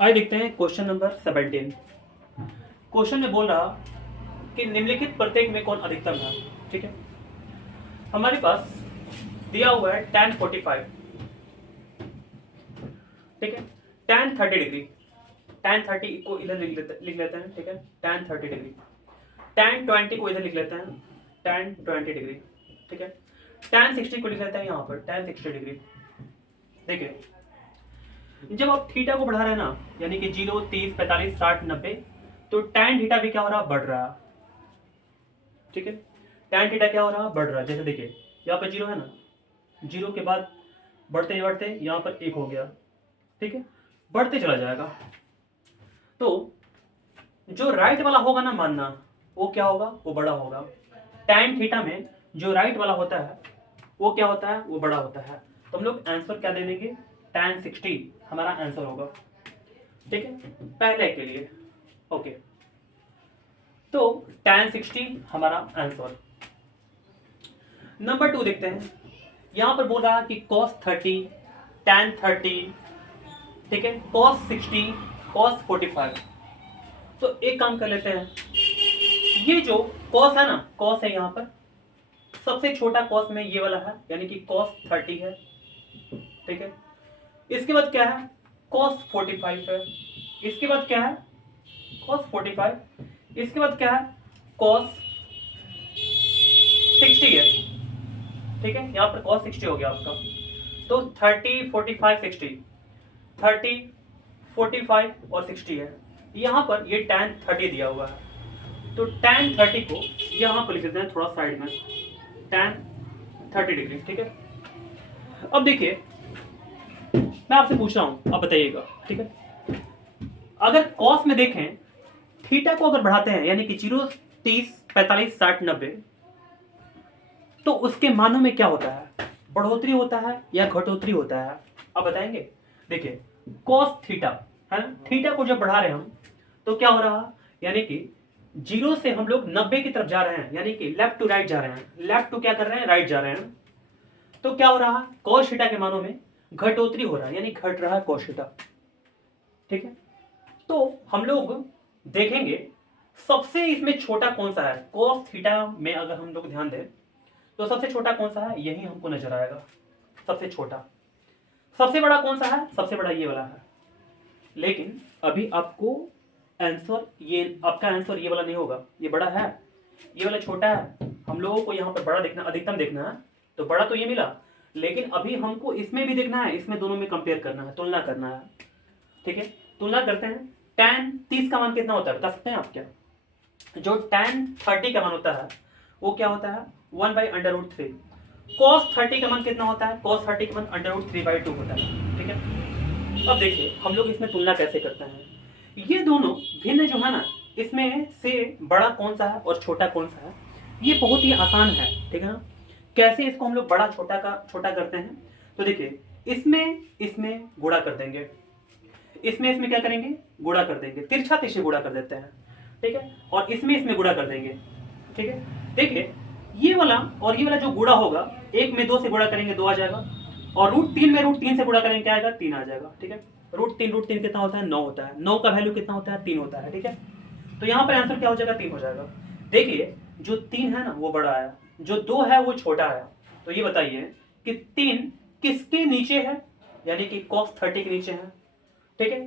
आइए देखते हैं क्वेश्चन नंबर 17। क्वेश्चन में बोल रहा कि निम्नलिखित प्रत्येक में कौन अधिकतम है। ठीक है, हमारे पास दिया हुआ है tan 45, ठीक है, tan 30 डिग्री, tan 30 को इधर लिख लेते हैं, ठीक है, tan 30 डिग्री, tan 20 को इधर लिख लेते हैं, tan 20 डिग्री, ठीक है, tan 60 को लिख लेते हैं यहाँ पर tan 60 डिग्री। देखिए, जब आप थीटा को बढ़ा रहे हैं ना, यानी कि 0, 30, 45, 60, 90, तो tan थीटा भी क्या हो रहा, बढ़ रहा है। ठीक है, tan थीटा क्या हो रहा, बढ़ रहा है। जैसे देखिए यहाँ पर 0 है ना, 0 के बाद बढ़ते बढ़ते यहाँ पर 1 हो गया, ठीक है, बढ़ते चला जाएगा। तो जो राइट वाला होगा ना, मानना वो क्या होगा, वो बड़ा होगा। tan थीटा में जो राइट वाला होता है वो क्या होता है, वो बड़ा होता है। तो हम लोग आंसर क्या दे देंगे, tan 60 हमारा आंसर होगा। ठीक है, पहले के लिए ओके, तो tan 60 हमारा आंसर। नंबर 2 देखते हैं। यहां पर बोल रहा है कि cos 30, tan 30, ठीक है, cos 60, cos 45। तो एक काम कर लेते हैं, ये जो cos है ना, cos है यहाँ पर सबसे छोटा cos में ये वाला है, यानी कि cos 30 है। ठीक है, इसके बाद क्या है, cos 45 है। इसके बाद क्या है, cos 45। इसके बाद क्या है, cos 60 है। ठीक है, यहाँ पर cos 60 हो गया आपका। तो 30, 45, 60, 30, 45 और 60 है। यहाँ पर ये tan 30 दिया हुआ है, तो tan 30 को यहाँ पर लिख देते हैं थोड़ा साइड में, tan 30 डिग्री। ठीक है, अब देखिए मैं आपसे पूछ रहा हूँ, आप बताइएगा। ठीक है, अगर cos में देखें, थीटा को अगर बढ़ाते हैं, यानी कि 0, 30, 45, 60, 90, तो उसके मानों में क्या होता है, बढ़ोतरी होता है या घटोतरी होता है, आप बताएंगे। देखिए cos थीटा है ना, थीटा को जब बढ़ा रहे हैं हम, तो क्या हो रहा है, यानी कि 0 से हम लोग 90 की तरफ जा रहे हैं, यानी कि लेफ्ट टू राइट जा रहे हैं, लेफ्ट टू क्या कर रहे हैं, राइट जा रहे हैं। तो क्या हो रहा है, cos थीटा के मानों में घटोतरी हो रहा है, यानी घट रहा है cos थीटा। ठीक है, तो हम लोग देखेंगे सबसे इसमें छोटा कौन सा है, cos थीटा में अगर हम लोग ध्यान दें तो सबसे छोटा कौन सा है, यही हमको नजर आएगा सबसे छोटा। सबसे बड़ा कौन सा है, सबसे बड़ा ये वाला है। लेकिन अभी आपको आंसर, ये आपका आंसर ये वाला नहीं होगा, ये बड़ा है, ये वाला छोटा है। हम लोगों को यहाँ पर बड़ा देखना, अधिकतम देखना है, तो बड़ा तो ये मिला, लेकिन अभी हमको इसमें भी देखना है, इसमें दोनों में कंपेयर करना है, तुलना करना है। ठीक है, तुलना करते हैं। tan 30 का मान कितना होता है, बता सकते हैं आप क्या? जो tan 30 का मान होता है वो क्या होता है, 1/√3। cos 30 का मान कितना होता है, cos 30 का मान √3/2 होता है। ठीक है, अब देखिए हम लोग इसमें तुलना कैसे करते हैं। ये दोनों भिन्न जो है ना, इसमें से बड़ा कौन सा है और छोटा कौन सा है, ये बहुत ही आसान है। ठीक है ना, कैसे इसको हम लोग बड़ा छोटा का छोटा करते हैं, तो देखिए इसमें इसमें गुणा कर देंगे, इसमें इसमें क्या करेंगे, गुणा कर देंगे, तिरछा तिरछे गुणा कर देते हैं। ठीक है, और इसमें इसमें गुणा कर देंगे। ठीक है, देखिए ये वाला और ये वाला जो गुणा होगा, एक में 2 से गुणा करेंगे 2 आ जाएगा, और √3 में √3 से गुणा करेंगे क्या आएगा, 3 आ जाएगा। ठीक है, √3 कितना होता है, 9 होता है, 9 का वैल्यू कितना होता है, 3 होता है। ठीक है, तो यहाँ पर आंसर क्या हो जाएगा, 3 हो जाएगा। देखिए जो 3 है ना वो बड़ा आया, जो 2 है वो छोटा आया। तो ये बताइए कि 3 किसके नीचे है, यानी कि cos 30 के नीचे है। ठीक है,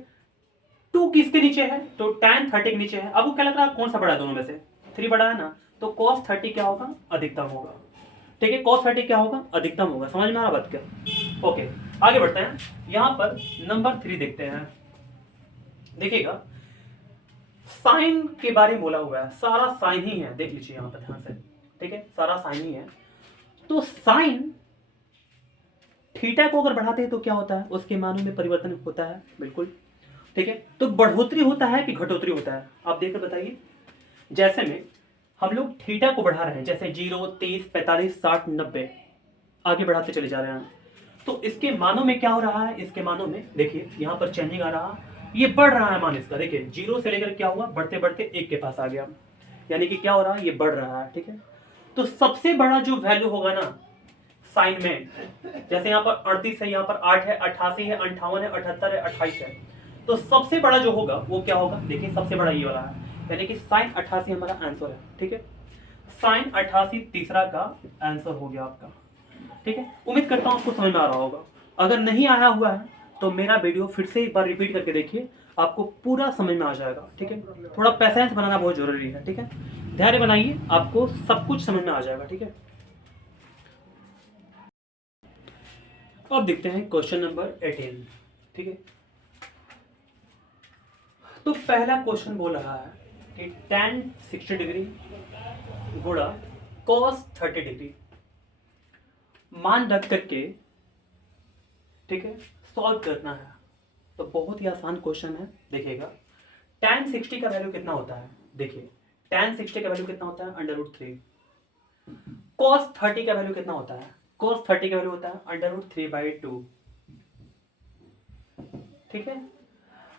2 किसके नीचे है, तो tan 30 के नीचे है। अब वो क्या लग रहा है, कौन सा बड़ा है दोनों में से, 3 बड़ा है ना, तो cos 30 क्या होगा, अधिकतम होगा। ठीक है, cos 30 क्या होगा, अधिकतम होगा। समझ में आ रहा बात क्या? ओके, आगे बढ़ते हैं। यहां पर नंबर 3 देखते हैं। देखिएगा साइन के बारे में बोला हुआ है, सारा साइन ही है, देख लीजिए यहां पर ध्यान से। ठीक है, सारा साइन ही है। तो साइन थीटा को अगर बढ़ाते हैं तो क्या होता है, उसके मानों में परिवर्तन होता है, बिल्कुल। ठीक है, तो बढ़ोतरी होता है कि घटोतरी होता है, आप देखकर बताइए। जैसे में हम लोग थीटा को बढ़ा रहे हैं, जैसे 0, 30, 45, 60, 90 आगे बढ़ाते चले जा रहे हैं, तो इसके मानों में क्या हो रहा है, इसके मानों में देखिए यहाँ पर चेंजिंग आ रहा है, ये बढ़ रहा है मान इसका। देखिए 0 से लेकर क्या हुआ, बढ़ते बढ़ते 1 के पास आ गया, यानी कि क्या हो रहा है, ये बढ़ रहा है। ठीक है, तो सबसे बड़ा जो वैल्यू होगा ना साइन में, जैसे यहाँ पर 38 है, यहाँ पर 8 है, 88 है, 58 है, 78 है, 28 है, तो सबसे बड़ा जो होगा वो क्या होगा, देखिए सबसे बड़ा ये वाला है, यानी कि sin 88 हमारा आंसर है। ठीक है, sin 88 तीसरा का आंसर हो गया आपका। ठीक है, उम्मीद करता हूँ आपको समझ में आ रहा होगा। अगर नहीं आया हुआ है तो मेरा वीडियो फिर से एक बार रिपीट करके देखिए, आपको पूरा समझ में आ जाएगा। ठीक है, थोड़ा पैसेंस बनाना बहुत जरूरी है। ठीक है, धैर्य बनाइए, आपको सब कुछ समझ में आ जाएगा। ठीक है, अब देखते हैं क्वेश्चन नंबर 18। ठीक है, तो पहला क्वेश्चन बोल रहा है कि tan 60 डिग्री गुणा cos 30 डिग्री मान रख करके, ठीक है, सॉल्व करना है। तो बहुत ही आसान क्वेश्चन है, देखिएगा। tan 60 का वैल्यू कितना होता है, देखिए tan 60 का वैल्यू कितना होता है, √3। cos 30 का वैल्यू कितना होता है, cos 30 का वैल्यू होता है √3/2। ठीक है,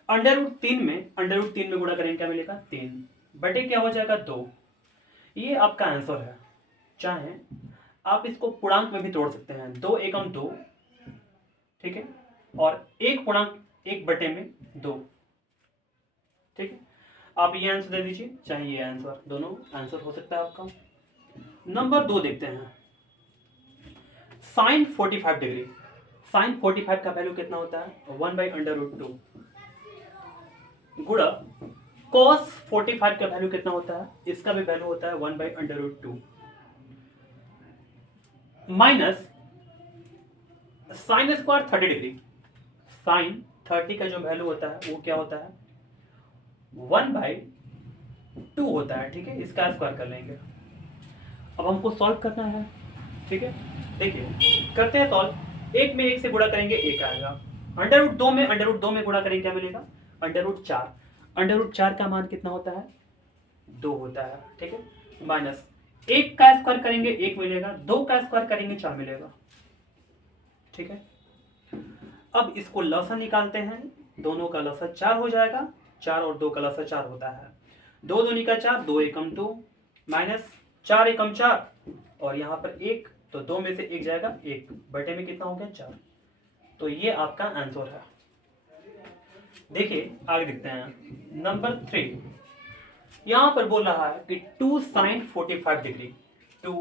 √3 में गुणा करेंगे क्या मिलेगा, 3 बटे क्या हो जाएगा, 2। ये आपका आंसर है। चाहे आप इसको पूर्णांक में भी तोड़ सकते हैं, 2 एकम 2, ठीक है, और 1 पूर्णांक 1 बटे में 2। ठीक है, आप ये आंसर दे दीजिए, चाहे ये आंसर, दोनों आंसर हो सकता है आपका। नंबर 2 देखते हैं, sin 45 डिग्री। sin 45 का वैल्यू कितना होता है, 1/√2 गुणा cos 45 का वैल्यू कितना होता है, इसका भी वैल्यू होता है 1/√2 minus sin square 30 degree. sin 30 का जो वैल्यू होता है वो क्या होता है, 1/2 होता है। ठीक है, इसका स्क्वायर कर लेंगे। अब हमको सॉल्व करना है। ठीक है, देखिए करते हैं सॉल्व। 1 में 1 से गुणा करेंगे 1 आएगा, √2 में गुणा करेंगे क्या मिलेगा, √4। √4 का मान कितना होता है, 2 होता है। ठीक है, माइनस 1 का स्क्वायर करेंगे 1 मिलेगा, 2 का स्क्वायर करेंगे 4 मिलेगा। ठीक है, अब इसको लसा निकालते हैं, दोनों का लसा 4 हो जाएगा, 4 और 2 का लसा 4 होता है, 2 दूनी का 4, 2 एकम 2 माइनस 4 एकम 4, और यहाँ पर 1, तो 2 में से 1 जाएगा, 1 बटे में कितना हो गया, 4। तो ये आपका आंसर है। देखिए आगे देखते हैं, नंबर 3। यहां पर बोल रहा है कि 2 sin 45 डिग्री। 2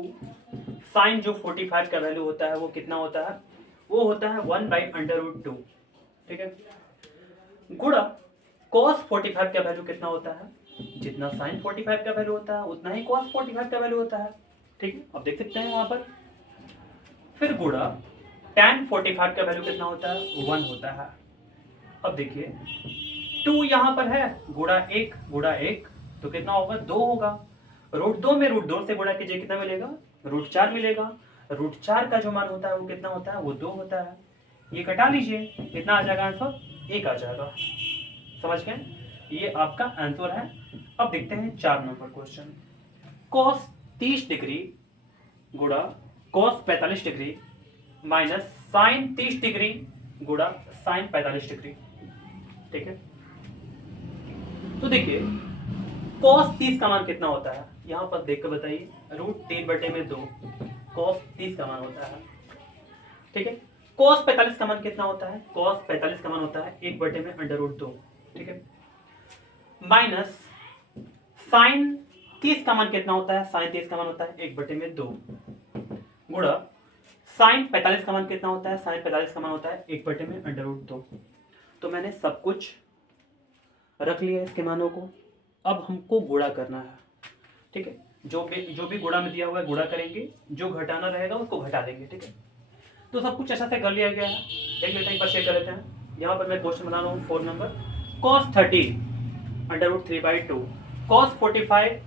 sin जो 45 का वैल्यू होता है वो कितना होता है, वो होता है 1/√2। ठीक है, गुणा cos 45 का वैल्यू कितना होता है, जितना sin 45 का वैल्यू होता है उतना ही cos 45 का वैल्यू होता है। ठीक है, अब देख सकते हैं वहां पर। फिर गुणा tan 45 का वैल्यू कितना होता है, 1 होता है। अब देखिए 2 यहां पर है, गुणा 1 तो कितना होगा, 2 होगा। √2 में √2 से गुणा कीजिए, कितना मिलेगा, √4 मिलेगा। √4 का जो मान होता है वो कितना होता है, वो 2 होता है। ये कटा लीजिए, कितना आ जाएगा आंसर, 1 आ जाएगा। समझ गए, ये आपका आंसर है। अब देखते हैं 4 नंबर क्वेश्चन। cos 30 डिग्री गुणा cos 45 degree minus sin 30 degree गुणा sin 45 डिग्री। ठीक है, तो देखिए cos 30 का मान कितना होता है, यहां पर देखकर बताइए, √3 बटे में 2 cos 30 का मान होता है। ठीक है, cos 45 का मान कितना होता है, cos 45 का मान होता है 1 बटे में √2। ठीक है, माइनस sin 30 का मान कितना होता है, sin 30 का मान होता है 1 बटे में 2 गुणा sin 45 का मान कितना होता है, sin 45 का मान होता है 1 बटे में √2। तो मैंने सब कुछ रख लिया इसके मानों को। अब हमको गुणा करना है। ठीक है, जो भी गुणा में दिया हुआ है गुणा करेंगे, जो घटाना रहेगा उसको घटा देंगे। ठीक है, तो सब कुछ अच्छा से कर लिया गया है। देख लेते हैं, एक बार चेक कर लेते हैं। यहाँ पर मैं क्वेश्चन बना रहा हूँ 4 number. cos 30 √3/2, cos 45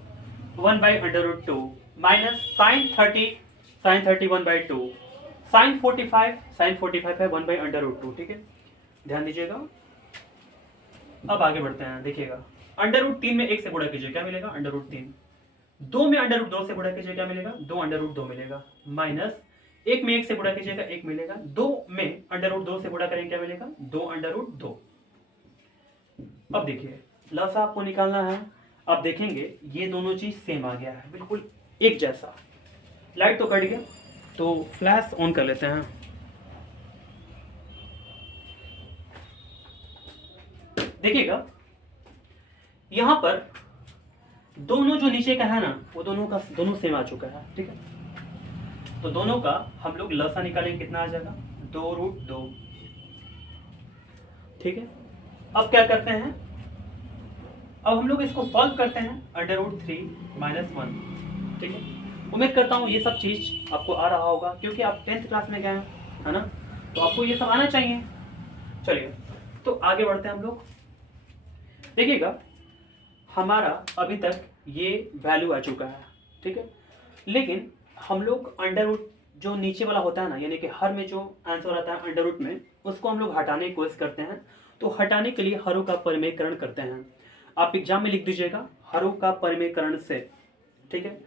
1/√2 minus sin 30 1/2, sin 45 है 1/√2। ठीक है, ध्यान दीजिएगा। अब आगे बढ़ते हैं, देखिएगा √3 में 1 से गुणा कीजिए, क्या मिलेगा, √3। 2 में √2 से गुणा कीजिए, क्या मिलेगा, 2 √2 मिलेगा। माइनस 1 में 1 से गुणा कीजिएगा, 1 मिलेगा। 2 में √2 से गुणा करेंगे, क्या मिलेगा, 2 √2। अब देखिए लसा आपको निकालना है। अब देखेंगे ये दोनों चीज सेम आ गया है, बिल्कुल एक जैसा। लाइट तो कट गया, तो फ्लैश ऑन कर लेते हैं। देखिएगा यहाँ पर दोनों जो नीचे का है ना वो दोनों सेम आ चुका है, ठीक है। तो दोनों का हम लोग लसा निकालेंगे, कितना आ जाएगा 2√2, ठीक है। अब क्या करते हैं, अब हम लोग इसको सॉल्व करते हैं √3 - 1, ठीक है। उम्मीद करता हूँ ये सब चीज़ आपको आ रहा होगा, क्योंकि आप 10th क्लास में गए हैं, है ना, तो आपको ये सब आना चाहिए। चलिए तो आगे बढ़ते हैं हम लोग। देखिएगा हमारा अभी तक ये वैल्यू आ चुका है, ठीक है। लेकिन हम लोग अंडर जो नीचे वाला होता है ना, यानी कि हर में जो आंसर आता है अंडर में, उसको हम लोग हटाने की कोशिश करते हैं। तो हटाने के लिए हरों का परिमेयकरण करते हैं। आप एग्जाम में लिख दीजिएगा हरों का परिमेयकरण से, ठीक है,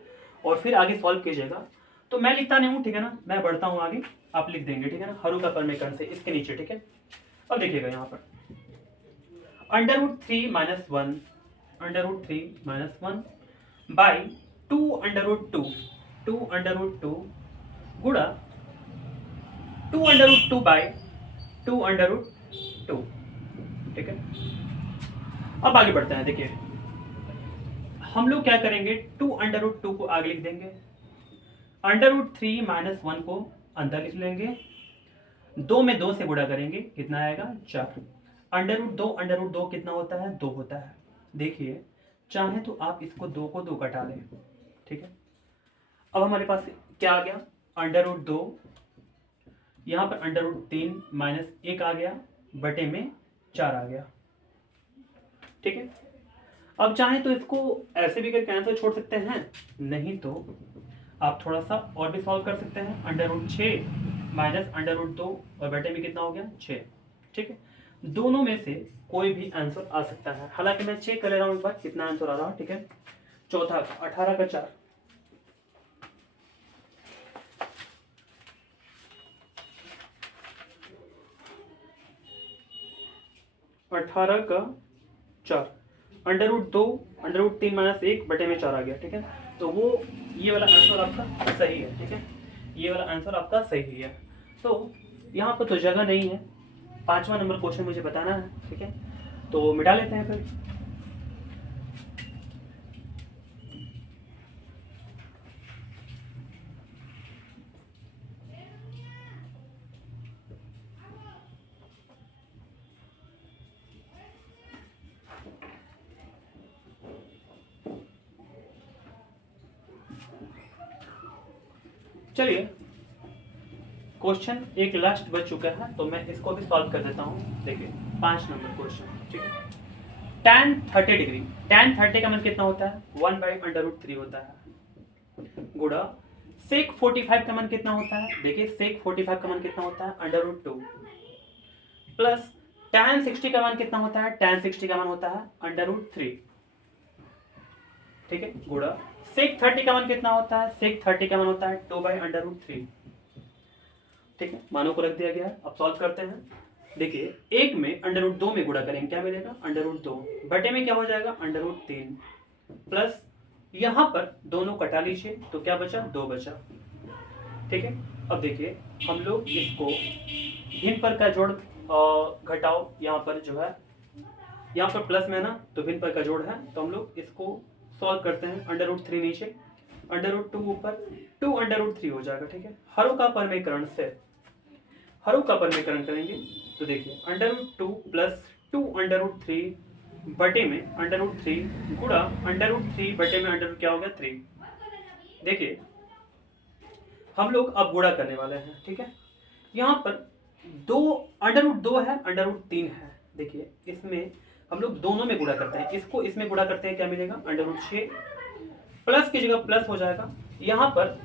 और फिर आगे सॉल्व कीजिएगा। तो मैं लिखता नहीं हूँ, ठीक है ना, मैं बढ़ता हूँ आगे, आप लिख देंगे, ठीक है ना, हरों का परिमेयकरण से इसके नीचे, ठीक है। अब देखिएगा यहाँ पर √3 - 1, √3 - 1 बाई 2√2, 2√2 गुणा 2√2 बाई 2√2, ठीक है। अब आगे बढ़ते हैं। देखिए हम लोग क्या करेंगे, 2√2 को आगे लिख देंगे, √3 - 1 को अंदर लिख लेंगे, 2 में 2 से गुणा करेंगे, कितना आएगा 4। √2 कितना होता है, 2 होता है। देखिए चाहे तो आप इसको 2 को 2 कटा लें, ठीक है। अब हमारे पास क्या आ गया, √2, यहाँ पर √3 - 1 आ गया, बटे में 4 आ गया, ठीक है। अब चाहे तो इसको ऐसे भी करके आंसर छोड़ सकते हैं, नहीं तो आप थोड़ा सा और भी सॉल्व कर सकते हैं। √6 - √2 और बटे में कितना हो गया 6, ठीक है। दोनों में से कोई भी आंसर आ सकता है। हालांकि मैं चेक कर ले रहा हूँ एक बार कितना आंसर आ रहा है, ठीक है। चौथा 18 का 4, 18 का 4, √2 √3 - 1 बटे में 4 आ गया, ठीक है। तो वो ये वाला आंसर आपका सही है, ठीक है, ये वाला आंसर आपका सही है। तो यहाँ पर तो जगह नहीं है, 5वां नंबर क्वेश्चन मुझे बताना है, ठीक है। तो मिटा लेते हैं फिर। चलिए क्वेश्चन एक लास्ट बच चुका है, तो मैं इसको भी सॉल्व कर देता हूँ। देखिए 5 नंबर क्वेश्चन, ठीक है। tan 30 डिग्री, tan 30 का मान कितना होता है 1/√3 होता है, गुणा sec 45 का मान कितना होता है, देखिए sec 45 का मान कितना होता है √2, प्लस tan 60 का मान कितना होता है, tan 60 का मान होता है √3, ठीक है, गुणा sec 30 का मान कितना होता है, sec 30 का मान होता है 2/√3, ठीक है। मानों को रख दिया गया है। अब सॉल्व करते हैं। देखिए एक में √2 में गुणा करेंगे, क्या मिलेगा √2, बटे में क्या हो जाएगा √3, प्लस यहां पर दोनों कटा लीजिए, तो क्या बचा 2 बचा, ठीक है। अब देखिए हम लोग इसको भिन्न पर का जोड़ घटाओ, यहाँ पर जो है यहाँ पर प्लस में ना, तो भिन्न पर का जोड़ है, तो हम लोग इसको सॉल्व करते हैं। √3 नीचे, √2 ऊपर, 2√3 हो जाएगा, ठीक है। हरों का परिमेयकरण से हरों का परिमेयकरण करेंगे, तो देखिए √2 प्लस 2√3 बटे में √3 गुणा √3 बटे में क्या हो गया 3। देखिए हम लोग अब गुणा करने वाले हैं, ठीक है। यहाँ पर √2 है, √3 है। देखिए इसमें हम लोग दोनों में गुणा करते हैं, इसको इसमें गुणा करते हैं, क्या मिलेगा √6, प्लस की जगह प्लस हो जाएगा, यहाँ पर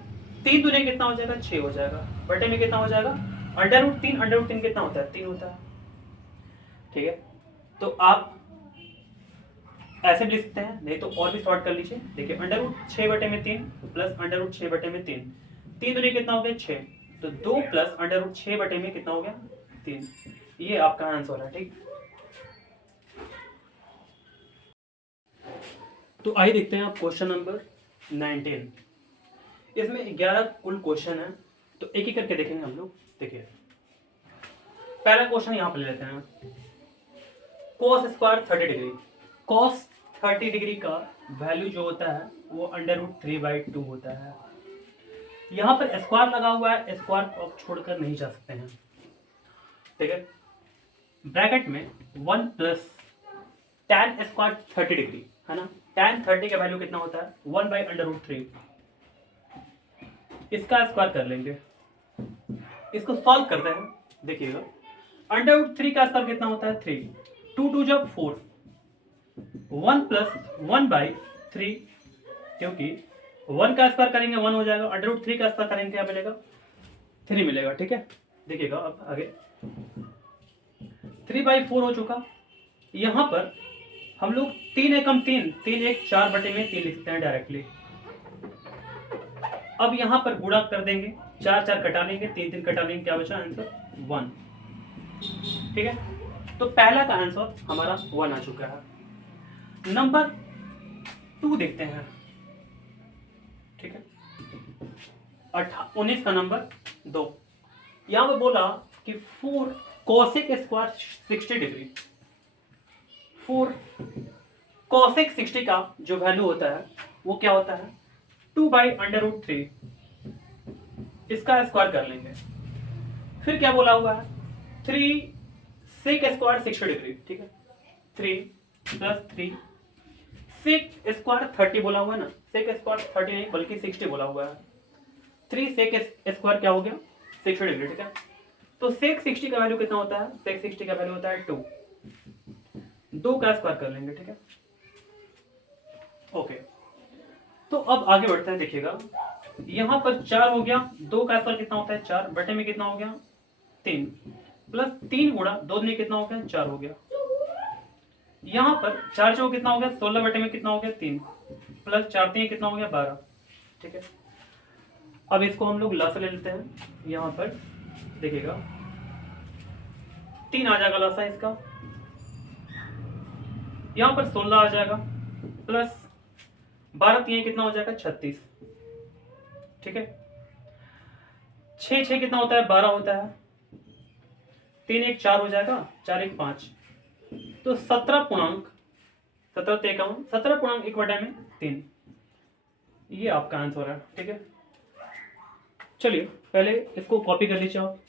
3 दूनी कितना हो जाएगा 6 हो जाएगा, बटे में कितना हो जाएगा √3 कितना होता है 3 होता है, ठीक है। तो आप ऐसे भी लिख सकते हैं, नहीं तो और भी शॉर्ट कर लीजिए। देखिए √6 बटे में 3 प्लस √6 बटे में 3, 3 दूनी कितना हो गया 6, तो 2 प्लस √6 बटे में कितना हो गया 3, ये आपका आंसर है, ठीक। तो आइए देखते हैं आप क्वेश्चन नंबर 19। इसमें 11 कुल क्वेश्चन है, तो एक एक करके देखेंगे हम लोग। देखिए पहला क्वेश्चन यहाँ पर ले लेते हैं। cos square 30 degree, cos 30 degree का वैल्यू जो होता है वो √3/2 होता है। यहाँ पर स्क्वायर लगा हुआ है, स्क्वायर को आप छोड़कर नहीं जा सकते हैं, ठीक है। ब्रैकेट में 1 प्लस tan स्क्वायर 30 डिग्री है ना, tan 30 का वैल्यू कितना होता है 1/√3, इसका स्क्वायर कर लेंगे, इसको सॉल्व करते हैं, देखिएगा √3 का स्क्वायर कितना होता है 3, 2 2 जब 4, 1 प्लस 1/3, क्योंकि 1 का स्क्वायर करेंगे 1 हो जाएगा, √3 का स्क्वायर करेंगे क्या मिलेगा 3 मिलेगा, ठीक है। देखिएगा अब आगे 3/4 हो चुका। यहाँ पर हम लोग 3 एकम 3, 3 एक 4 बटे में 3 लिख सकते हैं डायरेक्टली। अब यहाँ पर गुणा कर देंगे, 4 4 कटा लेंगे, 3 3 कटा लेंगे, क्या बचा आंसर 1, ठीक है। तो पहला का आंसर हमारा 1 आ चुका है। नंबर 2 देखते हैं, ठीक है। 19 का नंबर 2, यहाँ पे बोला कि 4 कोसेक स्क्वायर 60 डिग्री, 4 कोसेक 60 का जो वैल्यू होता है वो क्या होता है 2/√3, इसका स्क्वायर कर लेंगे। फिर क्या बोला हुआ है 3 सेक स्क्वायर 60 डिग्री, ठीक है। 3 + 3 सेक स्क्वायर 30 बोला हुआ है ना, सेक स्क्वायर 30 नहीं बल्कि 60 बोला हुआ है। 3 सेक स्क्वायर क्या हो गया 60 डिग्री, ठीक है। तो सेक 60 का वैल्यू कितना होता है, सेक 60 का वैल्यू होता है 2, 2 का स्क्वायर कर लेंगे, ठीक है। ओके, तो अब आगे बढ़ते हैं, देखिएगा यहां पर 4 हो गया, 2 का स्क्वायर कितना होता है 4 बटे में कितना हो गया 3, प्लस 3 गुणा 2 में कितना हो गया 4 हो गया। यहां पर 4 जो कितना हो गया 16 बटे में कितना हो गया 3, प्लस 4 3 कितना हो गया 12, ठीक है। अब इसको हम लोग लसा ले लेते हैं, यहां पर देखिएगा 3 आ जाएगा लसा इसका, यहां पर 16 आ जाएगा, प्लस 12 3 कितना हो जाएगा 36, ठीक है। 6 6 कितना होता है 12 होता है, 3 1 4 हो जाएगा, 4 1 5, तो 17 पूर्णांक 17 ते 51, 17 पूर्णांक 1 बटे में 3, ये आपका आंसर है, ठीक है। चलिए पहले इसको कॉपी कर लीजिए आप।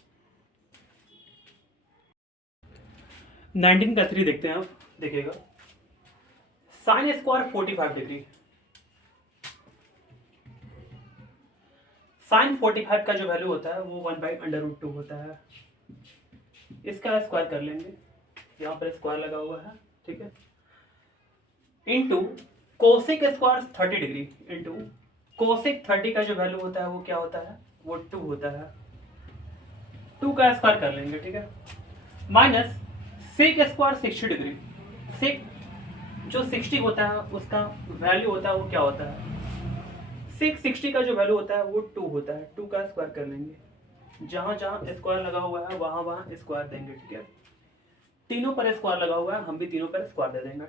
19 का 3 देखते हैं आप, देखिएगा साइन स्क्वायर 45 डिग्री, साइन 45 का जो वैल्यू होता है वो 1/√2 होता है, इसका स्क्वायर कर लेंगे, यहाँ पर स्क्वायर लगा हुआ है, ठीक है। Into cosec square 30 degree, into cosec 30 का जो वैल्यू होता है वो क्या होता है वो 2 होता है, 2 का स्क्वायर कर लेंगे, ठीक है। माइनस सेक स्क्वायर 60 डिग्री, सेक जो 60 होता है उसका वैल्यू होता है वो क्या होता है, सेक 60 का जो वैल्यू होता है वो 2 होता है, 2 का स्क्वायर कर लेंगे, जहां जहां स्क्वायर लगा हुआ है वहां वहां स्क्वायर देंगे, ठीक है। तीनों पर स्क्वायर लगा हुआ है, हम भी तीनों पर स्क्वायर दे देंगे,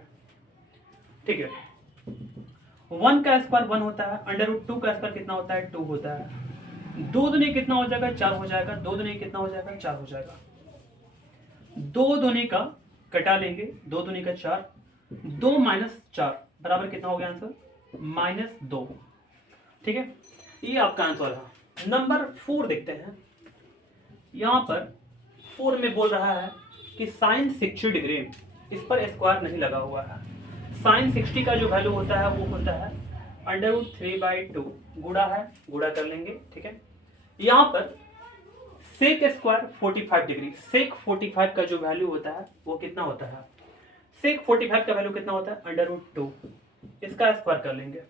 ठीक है। 1 का स्क्वायर 1 होता है, √2 का स्क्वायर कितना होता है 2 होता है, 2 दूनी कितना हो जाएगा 4 हो जाएगा, 2 दूनी कितना हो जाएगा 4 हो जाएगा, 2 दूनी का कटा लेंगे, 2 दूनी का 4, 2 - 4 बराबर कितना हो गया आंसर -2, ठीक है। ये आपका आंसर है। नंबर 4 देखते हैं, यहां पर 4 में बोल रहा है कि साइन 60 डिग्री, इस पर स्क्वायर नहीं लगा हुआ है, साइन 60 का जो वैल्यू होता है वो होता है √3/2, गुणा है, गुणा कर लेंगे, ठीक है। यहां पर सेक स्क्वायर 45 डिग्री, सेक 45 का जो वैल्यू होता है वो कितना होता है, सेक 45 का वैल्यू कितना होता है √2, इसका स्क्वायर कर लेंगे,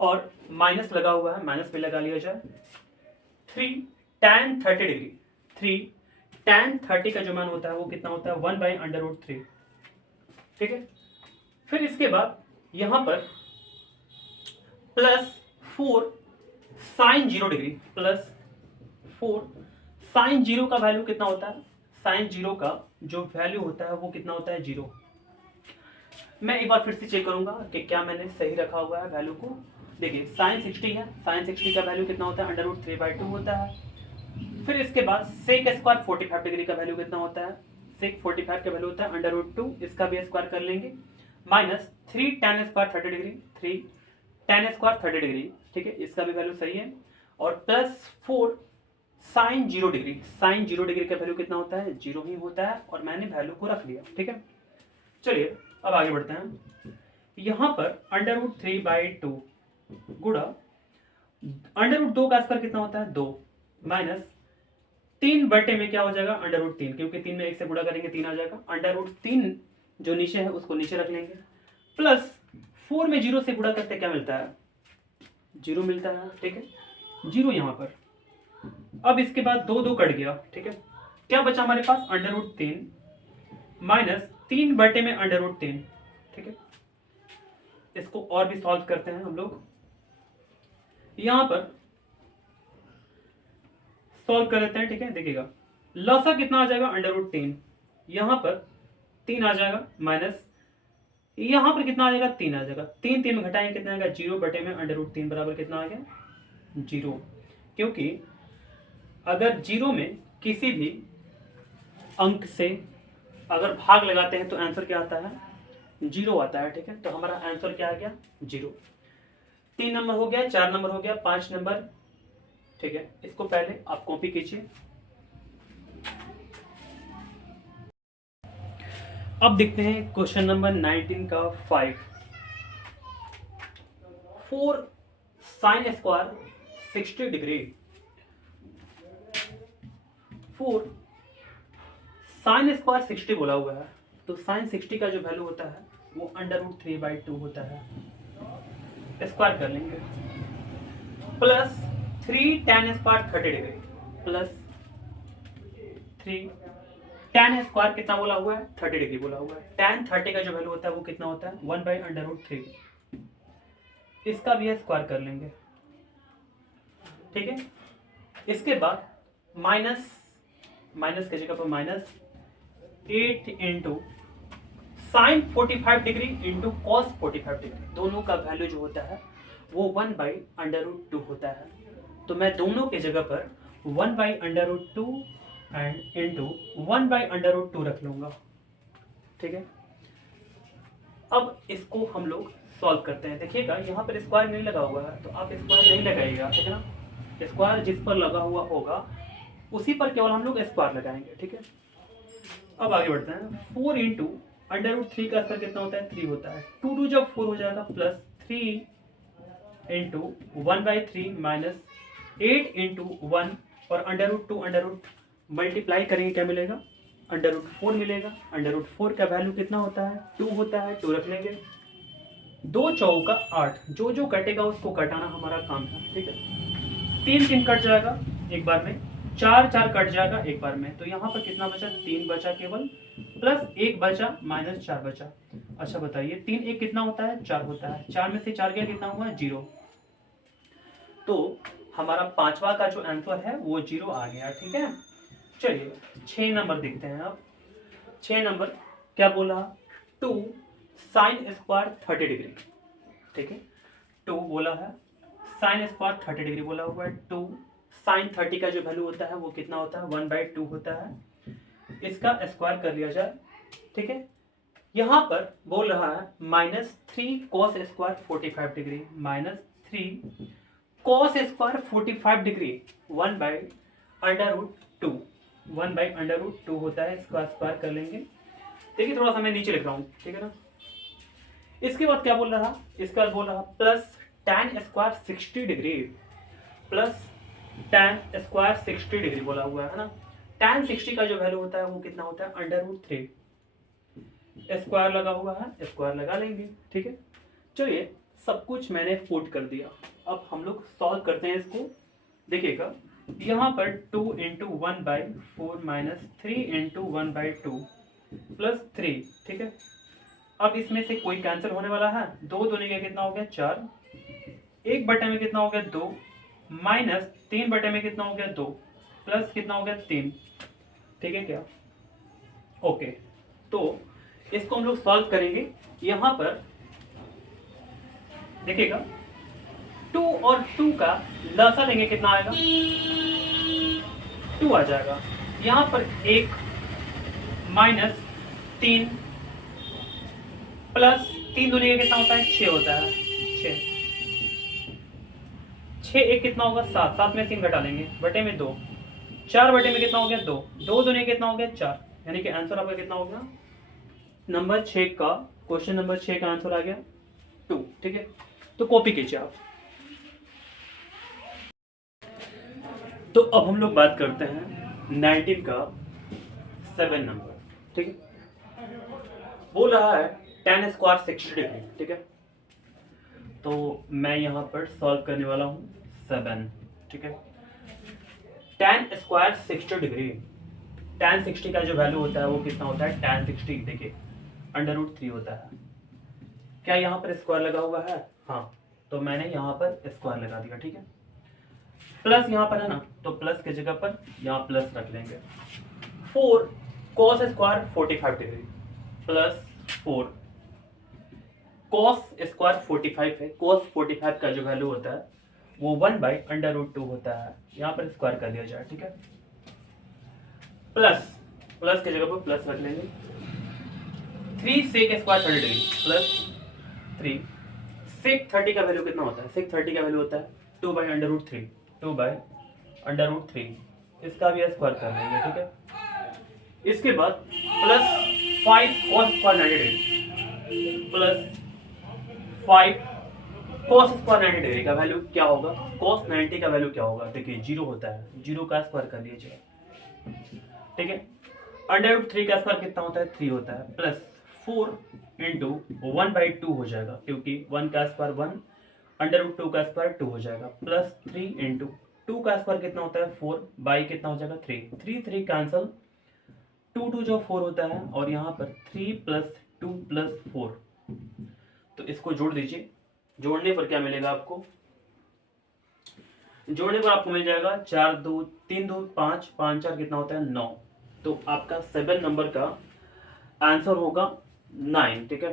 और माइनस लगा हुआ है, माइनस पे लगा लिया जाए। 3 tan 30 डिग्री, 3 tan 30 का जो मान होता है वो कितना होता है 1/√3, ठीक है। फिर इसके बाद यहां पर plus 4 sign 0 degree, plus 4 sign 0 का वैल्यू कितना होता है, साइन 0 का जो वैल्यू होता है वो कितना होता है 0। मैं एक बार फिर से चेक करूंगा कि क्या मैंने सही रखा हुआ है वैल्यू को। देखिए साइन 60 है, साइन 60 का वैल्यू कितना होता है √3/2 होता है। फिर इसके बाद सेक स्क्वायर 45 डिग्री का वैल्यू कितना होता है सेक 45 का वैल्यू होता है √2, इसका भी स्क्वायर कर लेंगे, minus 3 tan square 30 degree, 3 tan square 30 degree, ठीक है, इसका भी वैल्यू सही है, और plus 4 sign 0 degree, sine 0 degree का वैल्यू कितना होता है, 0 ही होता है, और मैंने वैल्यू को रख लिया, ठीक है। चलिए अब आगे बढ़ते हैं। यहाँ पर √3/2 गुणा √2 का स्क्वायर कितना होता है 2, माइनस 3 बटे में क्या हो जाएगा √3, क्योंकि 3 में 1 से गुणा करेंगे 3 आ जाएगा, √3 जो नीचे है उसको नीचे रख लेंगे, प्लस 4 में 0 से गुणा करते क्या मिलता है 0 मिलता है, ठीक है, 0 यहाँ पर। अब इसके बाद 2 कट गया, ठीक है, क्या बचा हमारे पास √3 माइनस 3 बटे में √3, ठीक है। इसको और भी सॉल्व करते हैं हम लोग, यहां पर सॉल्व कर लेते हैं, ठीक है। देखिएगा लसा कितना आ जाएगा √3, यहां पर 3 आ जाएगा, माइनस यहां पर कितना आ जाएगा 3 आ जाएगा, 3 में घटाएंगे कितना आएगा 0 बटे में √3 बराबर कितना आ गया 0, क्योंकि अगर 0 में किसी भी अंक से अगर भाग लगाते हैं तो आंसर क्या आता है 0 आता है, ठीक है। तो हमारा आंसर क्या आ गया 0। 3 नंबर हो गया, 4 नंबर हो गया, 5 नंबर, ठीक है। इसको पहले आप कॉपी कीजिए। अब देखते हैं क्वेश्चन नंबर 19 का 5। 4 sine square 60 degree, 4 sine square 60 बोला हुआ है, तो साइन 60 का जो वैल्यू होता है वो √3/2 होता है, स्क्वायर कर लेंगे, plus 3 tan square 30 degree, plus 3 tan square कितना बोला हुआ है 30 डिग्री बोला हुआ है, tan 30 का जो वैल्यू होता है वो कितना होता है 1/√3, इसका भी स्क्वायर कर लेंगे, ठीक है। इसके बाद माइनस की जगह पर minus 8 into sine 45 degree into cos 45 degree, दोनों का वैल्यू जो होता है वो 1/√2 होता है, तो मैं दोनों की जगह पर 1/√2 एंड इंटू 1/√2 रख लूंगा, ठीक है। अब इसको हम लोग सॉल्व करते हैं। देखिएगा यहाँ पर स्क्वायर नहीं लगा हुआ है, तो आप स्क्वायर नहीं लगाइएगा, ठीक है ना। स्क्वायर जिस पर लगा हुआ होगा उसी पर केवल हम लोग स्क्वायर लगाएंगे, ठीक है। अब आगे बढ़ते हैं। 4 इंटू √3 का स्क्वायर कितना होता है 3 होता है, 2 जब 4 हो जाएगा, प्लस 3 इंटू 1/3 माइनस 8 इंटू 1 और √2 मल्टीप्लाई करेंगे क्या मिलेगा √4 मिलेगा। √4 का वैल्यू कितना होता है 2 होता है, 2 रख लेंगे, 2 चौका 8, जो कटेगा उसको कटाना हमारा काम है, ठीक है। 3 कट जाएगा एक बार में, 4 कट जाएगा एक बार में, तो यहाँ पर कितना बचा 3 बचा केवल, प्लस 1 बचा माइनस 4 बचा। अच्छा बताइए 3 1 कितना होता है 4 होता है, 4 में से 4 गया कितना हुआ 0, तो हमारा पांचवा का जो आंसर है वो 0 आ गया, ठीक है। चलिए 6 नंबर देखते हैं। अब 6 नंबर क्या बोला 2 साइन स्क्वायर 30 डिग्री, ठीक है, 2 बोला है, साइन स्क्वायर 30 डिग्री बोला हुआ है, 2 साइन 30 का जो वैल्यू होता है वो कितना होता है 1/2 होता है, इसका स्क्वायर कर लिया जाए, ठीक है। यहाँ पर बोल रहा है -3 cos square 45 degree, -3 cos square 45 degree 1/√2, 1/√2 होता है, इसका स्क्वायर कर लेंगे। देखिए थोड़ा सा मैं नीचे लिख रहा हूँ, ठीक है ना। इसके बाद क्या बोल रहा, इसके बाद बोल रहा plus tan square 60 degree, plus tan square 60 degree बोला हुआ है ना। tan 60 का जो वैल्यू होता है वो कितना होता है √3, स्क्वायर लगा हुआ है, स्क्वायर लगा लेंगे, ठीक है। चलिए सब कुछ मैंने पुट कर दिया, अब हम लोग सॉल्व करते हैं इसको। देखिएगा यहाँ पर 2 इंटू 1/4 माइनस 3 इंटू 1/2 प्लस 3, ठीक है। अब इसमें से कोई कैंसिल होने वाला है, 2 दूनी का कितना हो गया 4, 1 बटे में कितना हो गया 2, माइनस 3 बटे में कितना हो गया 2, प्लस कितना हो गया 3, ठीक है क्या, ओके। तो इसको हम लोग सॉल्व करेंगे। यहाँ पर देखिएगा 2 और 2 का लसा लेंगे कितना आएगा 2 आ जाएगा, यहाँ पर 1 माइनस 3 प्लस 3 दूनी का कितना होता है 6 होता है 6 6 एक कितना होगा 7 7 में 3 घटा लेंगे बटे में 2 4 बटे में कितना हो गया 2 2 दूनी कितना हो गया 4 यानी कि आंसर आपका कितना हो गया नंबर 6 का क्वेश्चन नंबर 6 का आंसर आ गया 2। ठीक है तो कॉपी कीजिए आप। तो अब हम लोग बात करते हैं 19 का 7 नंबर। ठीक है बोल रहा है tan स्क्वायर 60 डिग्री। ठीक है तो मैं यहाँ पर सॉल्व करने वाला हूँ 7। ठीक है tan स्क्वायर 60 डिग्री tan 60 का जो वैल्यू होता है वो कितना होता है tan 60 देखिए √3 होता है। क्या यहाँ पर स्क्वायर लगा हुआ है? हाँ तो मैंने यहाँ पर स्क्वायर लगा दिया। ठीक है प्लस यहाँ पर है ना तो प्लस की जगह पर यहाँ प्लस रख लेंगे 4 cos square 45 degree plus 4 cos square 45 है। cos 45 का जो वैल्यू होता है वो 1/√2 होता है। यहाँ पर स्क्वायर कर दिया जाए। ठीक है प्लस प्लस की जगह पर प्लस रख लेंगे 3 sec square 30 degree plus 3 sec 30 का वैल्यू कितना होता है? sec 30 का वैल्यू होता है 2/√3 2/√3 इसका भी स्क्वायर कर लेंगे। ठीक है इसके बाद plus 5 cos square 90 degree plus 5 cos square 90 degree का वैल्यू क्या होगा? cos 90 का वैल्यू क्या होगा? देखिए 0 होता है 0 का स्क्वायर कर लीजिए। ठीक है √3 का स्क्वायर कितना होता है 3 होता है प्लस 4 इंटू 1/2 हो जाएगा क्योंकि 1 का स्क्वायर 1 √2 का स्क्वायर 2 हो जाएगा प्लस 3 इंटू 2 का स्क्वायर कितना होता है 4 बाई कितना हो जाएगा 3 3 कैंसल 2 2 जो 4 होता है और यहाँ पर 3 + 2 + 4 तो इसको जोड़ दीजिए। जोड़ने पर क्या मिलेगा आपको? जोड़ने पर आपको मिल जाएगा 4 2 3 2 5 5 4 कितना होता है 9। तो आपका 7 नंबर का आंसर होगा 9। ठीक है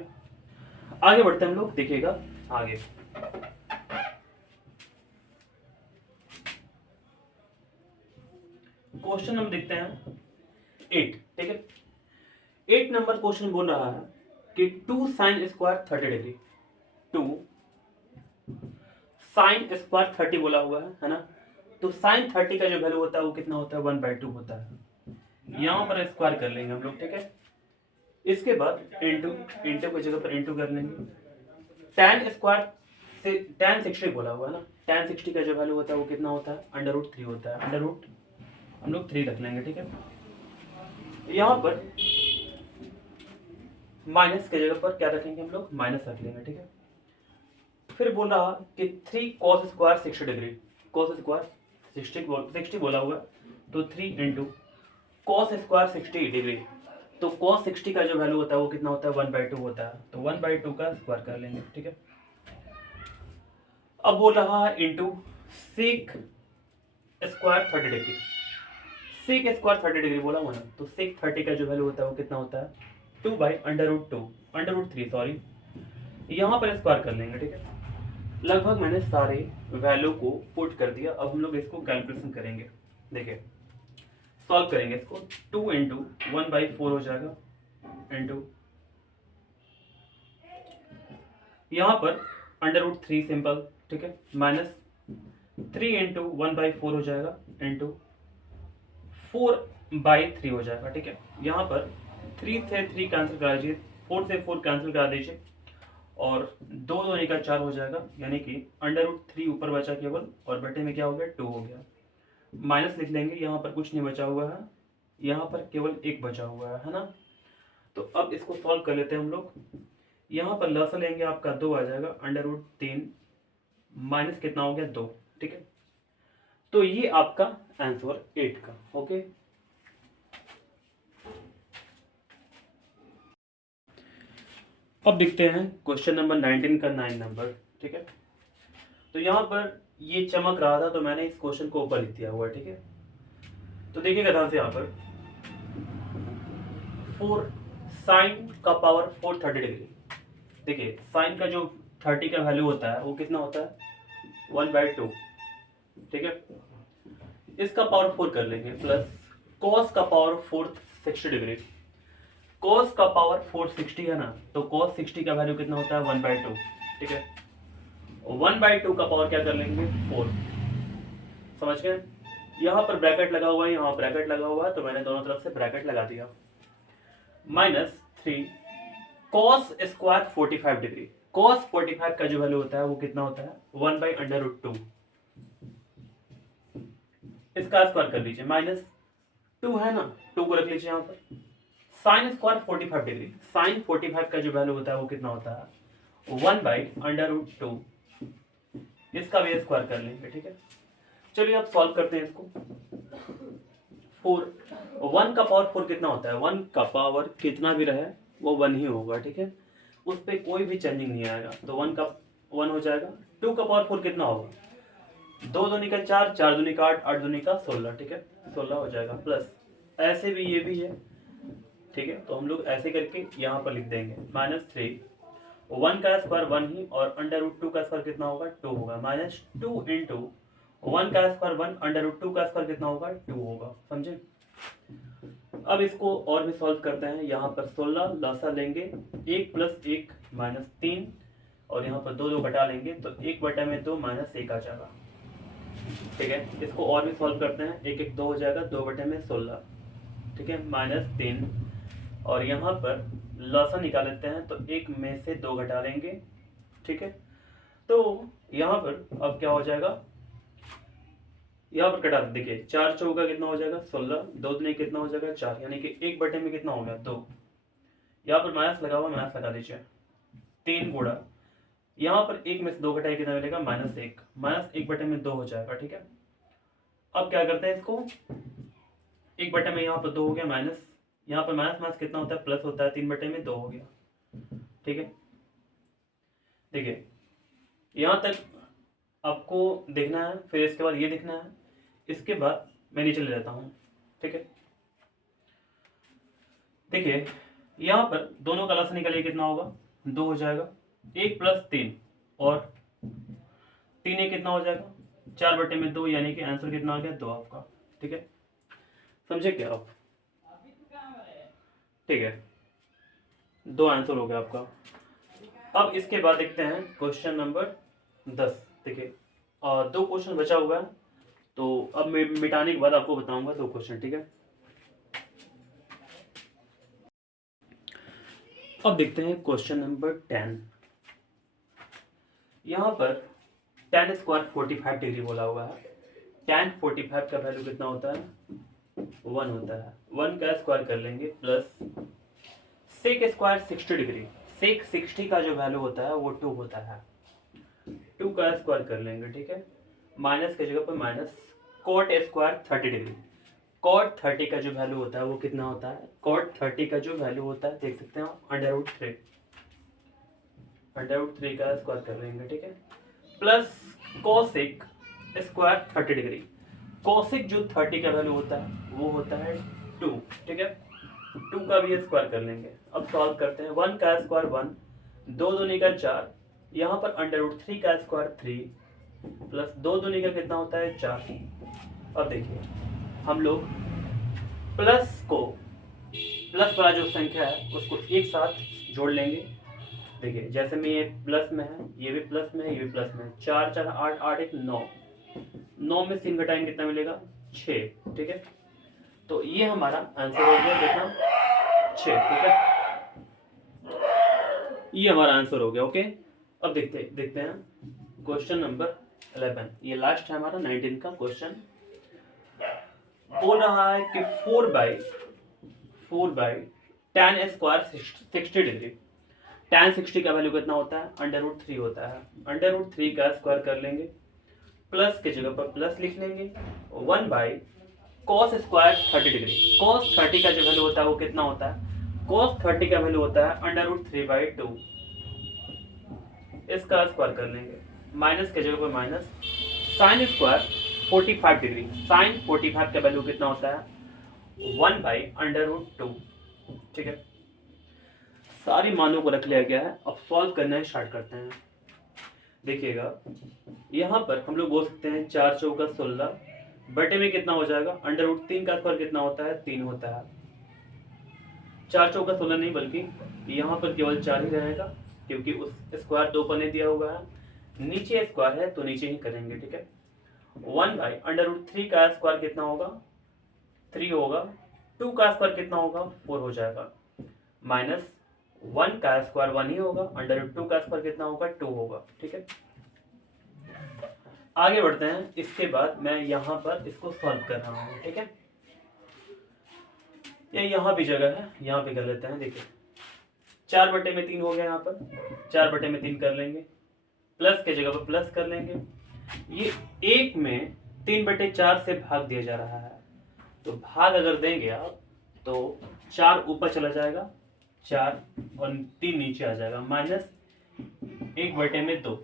आगे बढ़ते हैं हम लोग देखिएगा आगे। क्वेश्चन हम देखते हैं 8। ठीक है 8 नंबर क्वेश्चन बोल रहा है कि 2 sin square 30 degree 2 sin square 30 बोला हुआ है ना तो sin 30 का जो वैल्यू होता है वो कितना होता है 1/2 होता है। यहां पर स्क्वायर कर लेंगे हम लोग। ठीक है इसके बाद इंटू इंटू की जगह पर इंटू कर लेंगे tan स्क्वायर से tan 60 बोला हुआ है ना tan 60 का जो वैल्यू होता है वो कितना होता है √3 होता है √ हम लोग 3 रख लेंगे। ठीक है यहाँ पर माइनस की जगह पर क्या रखेंगे हम लोग माइनस रख लेंगे। ठीक है फिर बोल रहा कि 3 cos square 60 degree cos square 60 बोला हुआ तो 3 इंटू cos स्क्वायर 60 डिग्री तो cos 60 का जो वैल्यू होता है वो कितना होता है 1/2 होता है तो 1/2 का स्क्वायर कर लेंगे। ठीक है अब बोल रहा है into sec square 30 degree sec square 30 degree बोला हुआ ना तो sec 30 का जो वैल्यू होता है वो कितना होता है 2/√3 सॉरी यहाँ पर स्क्वायर कर लेंगे। ठीक है लगभग मैंने सारे वैल्यू को पुट कर दिया। अब हम लोग इसको कैलकुलेशन करेंगे। देखिए सॉल्व करेंगे इसको 2 इंटू 1/4 हो जाएगा इंटू यहाँ पर √3 सिंपल। ठीक है माइनस 3 इंटू 1/4 हो जाएगा इंटू 4/3 हो जाएगा। ठीक है यहाँ पर 3 से 3 कैंसिल करा दीजिए 4 से 4 कैंसिल करा दीजिए और 2 2 का 4 हो जाएगा यानी कि √3 ऊपर बचा केवल और बटे में क्या हो गया 2 हो गया। माइनस लिख लेंगे यहाँ पर कुछ नहीं बचा हुआ है यहाँ पर केवल 1 बचा हुआ है ना। तो अब इसको सॉल्व कर लेते हैं हम लोग। यहाँ पर लसा लेंगे आपका 2 आ जाएगा √3 माइनस कितना हो गया 2। ठीक है तो ये आपका आंसर 8 का। ओके अब देखते हैं क्वेश्चन नंबर 19 का 9 नंबर। ठीक है तो यहाँ पर ये चमक रहा था तो मैंने इस क्वेश्चन को ऊपर लिख दिया हुआ है। ठीक है तो देखिएगा ध्यान से यहाँ पर 4 साइन का पावर 430 डिग्री। देखिए साइन का जो 30 का वैल्यू होता है वो कितना होता है 1/2। ठीक है इसका पावर 4 कर लेंगे प्लस कॉस का पावर 4 60 डिग्री cos का पावर 460 है ना, तो cos 60 का वैल्यू कितना होता है 1/2, ठीक है। 1/2 का पावर क्या कर लेंगे 4, समझ गए। यहाँ पर ब्रैकेट लगा हुआ है, यहाँ ब्रैकेट लगा हुआ है, तो मैंने दोनों तरफ से ब्रैकेट लगा दिया। -3 cos स्क्वायर 45 डिग्री, cos 45 का जो वैल्यू होता है वो कितना होता है 1/√2, इसका स्क्वायर कर लीजिए, -2 है ना, 2 को रख लीजिए यहाँ पर। साइन स्क्वायर 45 डिग्री, साइन 45 का जो वैल्यू होता है वो कितना होता है 1/√2, इसका भी स्क्वायर कर लेंगे, ठीक है। चलिए अब सॉल्व करते हैं इसको। 1 का पावर 4 कितना होता है, 1 का पावर कितना भी रहे वो 1 ही होगा, ठीक है, उस पर कोई भी चेंजिंग नहीं आएगा, तो 1 का 1 हो जाएगा। 2 का पावर 4 कितना होगा, 2 दूनी का 4, 4 दूनी का 8, 8 दूनी का 16, ठीक है, 16 हो जाएगा। प्लस ऐसे भी ये भी है, ठीक है, तो हम लोग ऐसे करके यहाँ पर लिख देंगे -3, 1 का स्क्वायर 1 ही, और √2 का स्क्वायर कितना होगा 2 होगा, -2 इंटू 1 का स्क्वायर 1, √2 का स्क्वायर कितना होगा 2 होगा, समझे। अब इसको और भी सॉल्व करते हैं। यहाँ पर 16 लसा लेंगे, 1 + 1 -3, और यहाँ पर 2 2 घटा लेंगे, तो 1/2 -1 आ जाएगा, ठीक है। इसको और भी सॉल्व करते हैं, 1 1 2 हो जाएगा, 2/16, ठीक है, -3, और यहाँ पर लसा निकाल लेते हैं, तो 1 में से 2 घटा लेंगे, ठीक है। तो यहाँ पर अब क्या हो जाएगा, यहाँ पर कटा देखिए, 4 चौका कितना हो जाएगा 16, 2 दूनी कितना हो जाएगा 4, यानी कि 1 में कितना हो गया 2, यहाँ पर माइनस लगा हुआ, माइनस लगा दीजिए, 3 गुणा, यहाँ पर 1 में से 2 घटाए कितना मिलेगा -1, -1/2 हो जाएगा, ठीक है। अब क्या करते हैं इसको, 1 में यहाँ पर 2 हो गया, माइनस, यहाँ पर माइनस माइनस कितना होता है प्लस होता है, 3/2 हो गया, ठीक है। देखिए यहाँ तक आपको देखना है, फिर इसके बाद ये देखना है, इसके बाद मैं नीचे ले जाता हूँ, ठीक है। देखिए यहाँ पर दोनों का लसा निकालिए, कितना होगा 2 हो जाएगा, 1 + 3 और 3 1 कितना हो जाएगा 4/2, यानी कि आंसर कितना आ गया 2 आपका, ठीक है, समझे क्या आप, ठीक है, 2 आंसर हो गया आपका। अब इसके बाद देखते हैं क्वेश्चन नंबर 10। देखिए 2 क्वेश्चन बचा हुआ है, तो अब मिटाने के बाद आपको बताऊंगा 2 क्वेश्चन, ठीक है। अब देखते हैं क्वेश्चन नंबर 10। यहाँ पर tan स्क्वायर 45 डिग्री बोला हुआ है, tan 45 का वैल्यू कितना होता है 1 होता है, 1 का स्क्वायर कर लेंगे, प्लस सेक स्क्वायर 60 डिग्री, सेक 60 का जो वैल्यू होता है वो 2 होता है, 2 का स्क्वायर कर लेंगे, ठीक है, माइनस की जगह पर minus, cot square 30 degree, cot 30 का जो वैल्यू होता है वो कितना होता है, कॉट 30 का जो वैल्यू होता है देख सकते हैं आप √3, √3 का स्क्वायर कर लेंगे, ठीक है, plus cosec square 30 degree, cosec जो 30 का वैल्यू होता है वो होता है 2, ठीक है, 2 का भी स्क्वायर कर लेंगे। अब सॉल्व करते हैं, 1 का स्क्वायर 1, 2 दूनी का 4, यहाँ पर √3 का स्क्वायर 3, प्लस 2 दूनी का कितना होता है 4। अब देखिए हम लोग प्लस वाला जो संख्या है उसको एक साथ जोड़ लेंगे। देखिए जैसे में ये प्लस में है, ये भी प्लस में है, ये भी प्लस में है, 4 4 8 8 1 9, 9 में 3 घटाएंगे कितना मिलेगा 6, ठीक है, तो ये हमारा आंसर हो गया कितना 6, ठीक है, ये हमारा आंसर हो गया, ओके। अब देखते हैं क्वेश्चन नंबर 11, ये लास्ट है हमारा 19 का क्वेश्चन। बोल रहा है कि 4 by tan square 60 degree, tan 60 का वैल्यू कितना होता है √3 होता है, √3 का स्क्वायर कर लेंगे, प्लस की जगह पर प्लस लिख लेंगे, 1 by cos square 30 degree, cos 30 का जो वैल्यू होता है वो कितना होता है, cos 30 का वैल्यू होता है √3/2, इसका स्क्वायर कर लेंगे, माइनस की जगह पर minus, sine square 45 degree, sine 45 का वैल्यू कितना होता है 1/√2, ठीक है, सारी मानों को रख लिया गया है। अब सॉल्व करना स्टार्ट करते हैं। देखिएगा यहाँ पर हम लोग बोल सकते हैं 4 चौका 16 बटे में कितना हो जाएगा √3 का स्क्वायर कितना होता है 3 होता है, 4 चौका 16 नहीं, बल्कि यहाँ पर केवल 4 ही रहेगा, क्योंकि उस स्क्वायर 2 पन्ने दिया हुआ है, नीचे स्क्वायर है तो नीचे ही करेंगे, ठीक है। 1/√3 का स्क्वायर कितना होगा, 3 होगा। 2 का स्क्वायर कितना होगा, 4 हो जाएगा। माइनस 1 का स्क्वायर 1 ही होगा, √2 का स्क्वायर कितना होगा, 2 होगा, ठीक है। आगे बढ़ते हैं। इसके बाद मैं यहाँ पर इसको सॉल्व कर रहा हूँ, ठीक है। ये यहाँ भी जगह है, यहाँ पे कर लेते हैं। देखिए 4/3 हो गया, यहाँ पर 4/3 कर लेंगे, प्लस के जगह पर प्लस कर लेंगे। ये 1 में 3/4 से भाग दिया जा रहा है, तो भाग अगर देंगे आप तो 4 ऊपर चला जाएगा, 4 और 3 नीचे आ जाएगा, माइनस 1/2।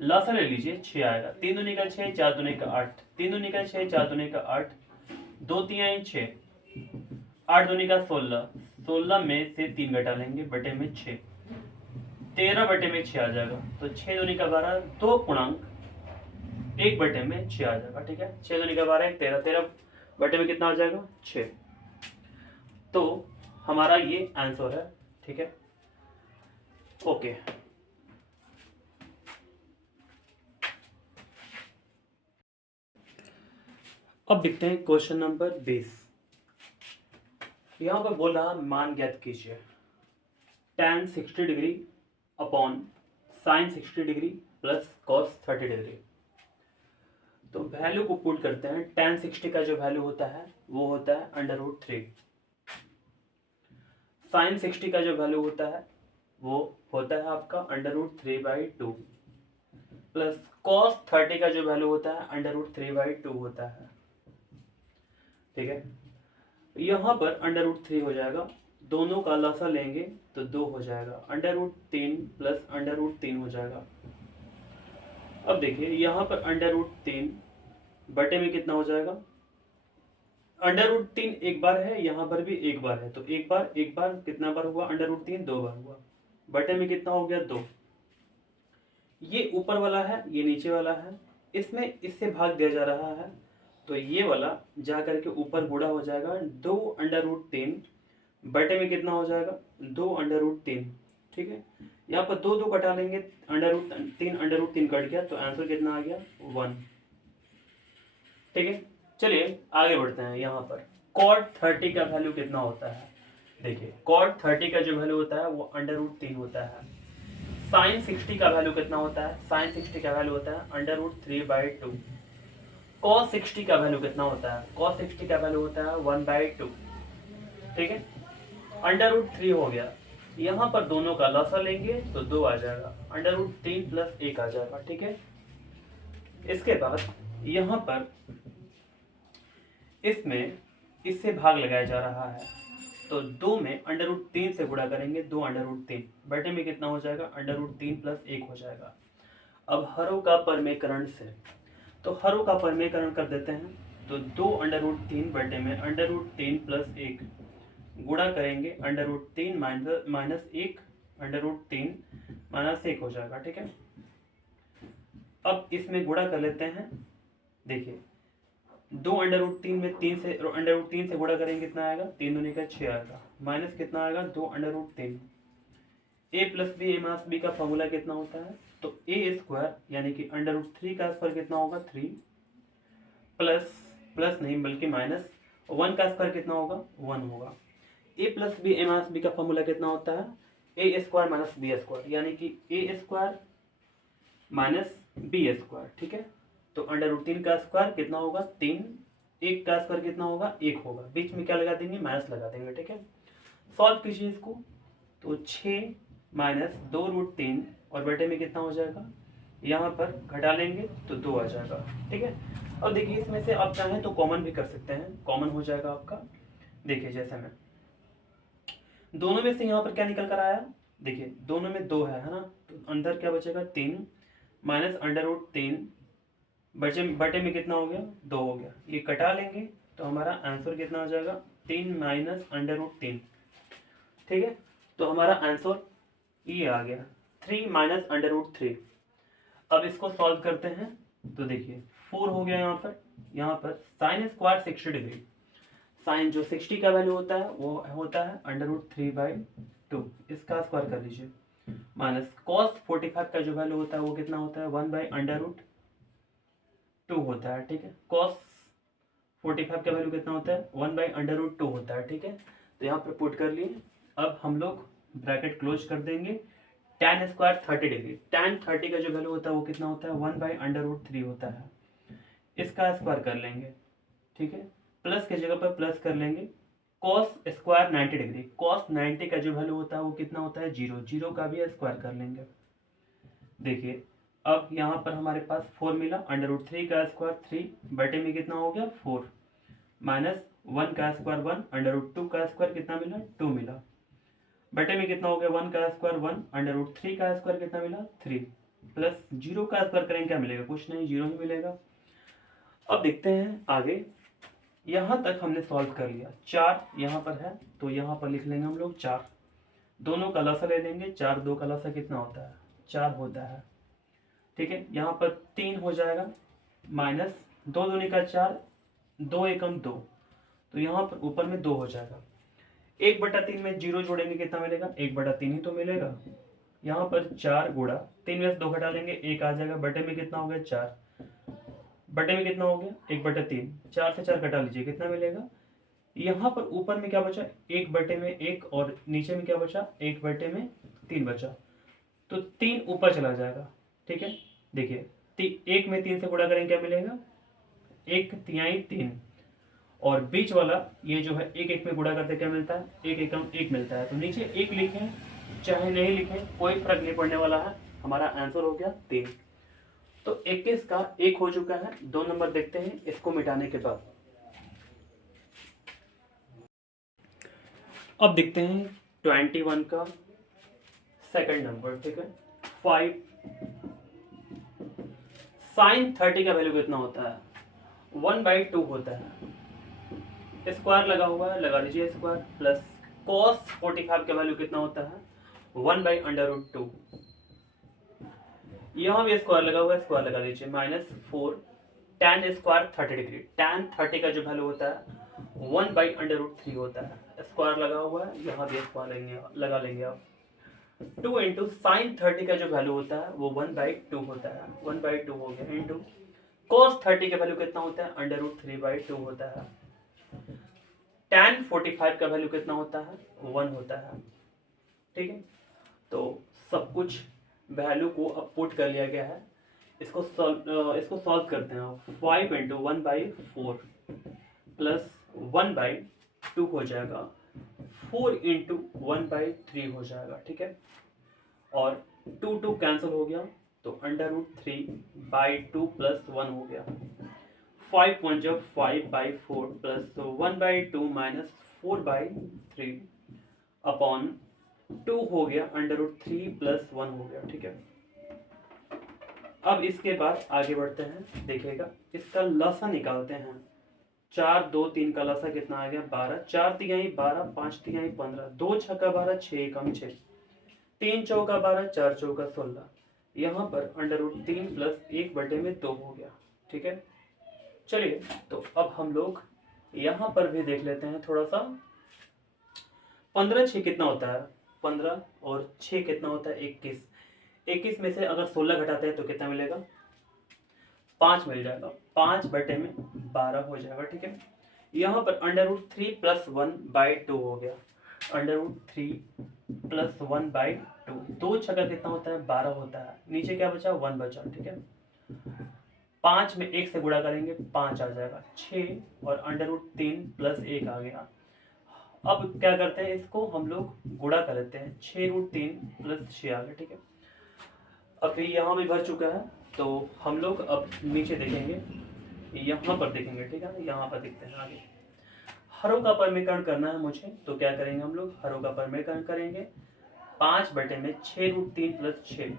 लसा ले लीजिए, 6 आएगा। 3 दूनी का 6, 4 दूनी का 8, 3 दूनी का 6, 4 दूनी का 8, 2 3 6, 8 दूनी का 16, 16 में से 3 घटा लेंगे, बटे में 6, 13/6 आ जाएगा। तो 6 दूनी का 12, 2 पूर्णांक 1/6 आ जाएगा, ठीक है। 6 दूनी का 12, 13, 13 बटे में कितना आ जाएगा, 6। तो हमारा ये आंसर है, ठीक है। ओके, अब देखते हैं क्वेश्चन नंबर 20। यहां पर बोला मान ज्ञात कीजिए, tan 60 degree upon sin 60 degree plus cos 30 degree. तो वैल्यू को पुट करते हैं। tan 60 का जो वैल्यू होता है वो होता है √3, sin 60 का जो वैल्यू होता है वो होता है आपका √3/2, प्लस cos 30 का जो वैल्यू होता है √3/2 होता है, ठीक है। यहाँ पर √3 हो जाएगा, दोनों का लसा लेंगे तो 2 हो जाएगा, √3 प्लस √3 हो जाएगा। अब देखिए यहाँ पर √3 बटे में कितना हो जाएगा, √3 एक बार है, यहाँ पर भी एक बार है, तो एक बार कितना बार हुआ, √3 2 बार हुआ, बटे में कितना हो गया, 2। ये ऊपर वाला है, ये नीचे वाला है, इसमें इससे भाग दिया जा रहा है, तो ये वाला जा करके ऊपर गुणा हो जाएगा, 2√3 बटे में कितना हो जाएगा, 2√3, ठीक है। यहाँ पर 2 कटा लेंगे, √3 कट गया, तो आंसर कितना आ गया, 1, ठीक है। चलिए आगे बढ़ते हैं। यहाँ पर cot 30 का वैल्यू कितना होता है, देखिए cot 30 का जो वैल्यू होता है वो √3 होता है। sin 60 का वैल्यू कितना होता है, sin 60 का वैल्यू होता है √3/2। cos 60 का वैल्यू कितना होता है, cos 60 का वैल्यू होता है 1/2, ठीक है। √3 हो गया, यहाँ पर दोनों का लसा लेंगे तो 2 आ जाएगा, √3 प्लस 1 आ जाएगा, ठीक है। इसके बाद यहाँ पर इसमें इससे भाग लगाया जा रहा है, तो 2 में √3 से गुणा करेंगे, 2√3 बटे में कितना हो जाएगा, √3 प्लस 1 हो जाएगा। अब हरों का परमेकरण से, तो हरों का परमेकरण कर देते हैं, तो 2√3 बटे में √3 प्लस 1 गुणा करेंगे, √3 माइनस 1, √3 माइनस 1 हो जाएगा, ठीक है। अब इसमें गुणा कर लेते हैं। देखिए 2√3 में 3 से √3 से गुणा करेंगे, कितना आएगा, 3 दूनी का 6 आएगा, माइनस कितना आएगा, 2√3। a plus b, a minus b का फॉर्मूला कितना होता है, तो a² यानी कि √3 का स्क्वायर कितना होगा, 3, प्लस नहीं बल्कि माइनस 1 का स्क्वायर कितना होगा, 1 होगा। a plus b, a minus b का फॉर्मूला कितना होता है, a² माइनस b², यानी कि a² माइनस b², ठीक है। तो √3 का स्क्वायर कितना होगा, 3, 1 का स्क्वायर कितना होगा, 1 होगा, बीच में क्या लगा देंगे, माइनस लगा देंगे, ठीक है। सॉल्व कीजिए इसको, तो 6 माइनस 2√3 और बटे में कितना हो जाएगा, यहाँ पर घटा लेंगे तो 2 आ जाएगा, ठीक है। अब देखिए इसमें से आप चाहें तो कॉमन भी कर सकते हैं, कॉमन हो जाएगा आपका। देखिए जैसे में दोनों में से यहाँ पर क्या निकल कर आया, देखिए दोनों में 2 है ना, तो अंदर क्या बचेगा, 3 माइनस √3 बटे में कितना हो गया, 2 हो गया, ये कटा लेंगे तो हमारा आंसर कितना हो जाएगा, 3 माइनस √3, ठीक है। तो हमारा आंसर ये आ गया, 3 माइनस √3। अब इसको सॉल्व करते हैं, तो देखिए 4 हो गया, यहाँ पर साइन स्क्वायर 60 डिग्री, साइन जो 60 का वैल्यू होता है वो होता है √3/2, इसका स्क्वायर कर लीजिए, माइनस कॉस 45 का जो वैल्यू होता है वो कितना होता है 1/√2 होता है, ठीक है। कॉस 45 का वैल्यू कितना होता है 1/√2 होता है, ठीक है। तो यहाँ पर पुट कर लिए। अब हम लोग ब्रैकेट क्लोज कर देंगे। tan स्क्वायर 30 डिग्री, tan 30 का जो वैल्यू होता है वो कितना होता है 1/√3 होता है, इसका स्क्वायर कर लेंगे, ठीक है। प्लस की जगह पर प्लस कर लेंगे। cos स्क्वायर 90 डिग्री, cos 90 का जो वैल्यू होता है वो कितना होता है 0, 0 का भी स्क्वायर कर लेंगे। देखिए अब यहाँ पर हमारे पास 4 मिला, √3 का स्क्वायर 3 बटे में कितना हो गया 4, माइनस 1 का स्क्वायर 1, √2 का स्क्वायर कितना मिला 2 मिला, बटे में कितना हो गया 1 का स्क्वायर 1, √3 का स्क्वायर कितना मिला 3, प्लस 0 का स्क्वायर करेंगे क्या मिलेगा, कुछ नहीं 0 ही मिलेगा। अब देखते हैं आगे। यहाँ तक हमने सॉल्व कर लिया। 4 यहाँ पर है तो यहाँ पर लिख लेंगे हम लोग 4, दोनों का लसा ले लेंगे, 4 2 का लसा कितना होता है 4 होता है, ठीक है। यहाँ पर 3 हो जाएगा, माइनस 2 दूनी का 4, 2 एकम 2, तो यहाँ पर ऊपर में 2 हो जाएगा। 1/3 में 0 जोड़ेंगे कितना मिलेगा 1/3 ही तो मिलेगा। यहाँ पर 4 गुणा 3 में से 2 घटा लेंगे 1 आ जाएगा, बटे में कितना हो गया 4, बटे में कितना हो गया 1/3, 4 से 4 घटा लीजिए कितना मिलेगा। यहाँ पर ऊपर में क्या बचा 1/1 और नीचे में क्या बचा 1/3 बचा, तो 3 ऊपर चला जाएगा, ठीक है। देखिए 1 में 3 से गुणा करेंगे क्या मिलेगा 1/3 3, और बीच वाला ये जो है 1 1 में गुणा करते क्या मिलता है 1 एकम 1 मिलता है, तो नीचे 1 लिखें चाहे नहीं लिखें कोई फर्क नहीं पड़ने वाला है। हमारा आंसर हो गया 3। तो 21 का 1 हो चुका है। 2 नंबर देखते हैं इसको मिटाने के बाद। अब देखते हैं 21 का सेकंड नंबर, ठीक है। 5 साइन 30 का वैल्यू कितना होता है 1/2 होता है, स्क्वायर लगा हुआ है लगा लीजिए स्क्वायर, प्लस cos 45 का वैल्यू कितना होता है 1/√2, यहाँ भी स्क्वायर लगा हुआ है स्क्वायर लगा लीजिए, minus 4 tan square 30 degree, tan 30 का जो वैल्यू होता है 1/√3 होता है, स्क्वायर लगा हुआ है यहाँ भी स्क्वायर लगा लेंगे आप। 2 इंटू साइन 30 का जो वैल्यू होता है वो 1/2 होता है, 1/2 हो गया, इंटू cos 30 का वैल्यू कितना होता है √3/2 होता है, tan 45 का वैल्यू कितना होता है 1 होता है, ठीक है। तो सब कुछ वैल्यू को अब पुट कर लिया गया है। इसको सॉल्व करते हैं। 5 इंटू 1/4 प्लस 1/2 हो जाएगा, 4 इंटू 1/3 हो जाएगा, ठीक है। और 2 कैंसिल हो गया तो √3/2 प्लस 1 हो गया, 5 जब 5/4 प्लस 1/2 माइनस 4/3 अपॉन 2 हो गया, √3 प्लस 1 हो गया, ठीक है। अब इसके बाद आगे बढ़ते हैं, देखिएगा इसका लसा निकालते हैं। 4 2 3 का लसा कितना आ गया 12, 4 तिहाई 12, 5 तिहाई 15, 2 छक्का 12, 6 एकम 6, 3 चौका 12, 4 चौका 16, यहाँ पर √3 प्लस 1/2 हो गया, ठीक है। चलिए तो अब हम लोग यहाँ पर भी देख लेते हैं थोड़ा सा। 15 6 कितना होता है 15, और 6 कितना होता है 21, 21 में से अगर 16 घटाते हैं तो कितना मिलेगा 5 मिल जाएगा, 5/12 हो जाएगा, ठीक है। यहाँ पर √3 प्लस 1/2 हो गया, √3 प्लस 1/2, 2 छक्का कितना होता है 12 होता है, नीचे क्या बचा 1 बचा, ठीक है। 5 में 1 से गुणा करेंगे 5 आ जाएगा, 6 और √3 प्लस 1 आ गया। अब क्या करते हैं इसको हम लोग गुणा कर लेते हैं, 6√3 प्लस 6 आ गया, ठीक है। अभी यहाँ भी भर चुका है तो हम लोग अब नीचे देखेंगे, यहाँ पर देखेंगे, ठीक है। यहाँ पर देखते हैं आगे हरों का परमीकरण करना है मुझे, तो क्या करेंगे हम लोग हरों का परमीकरण करेंगे 5/6√3 प्लस 6।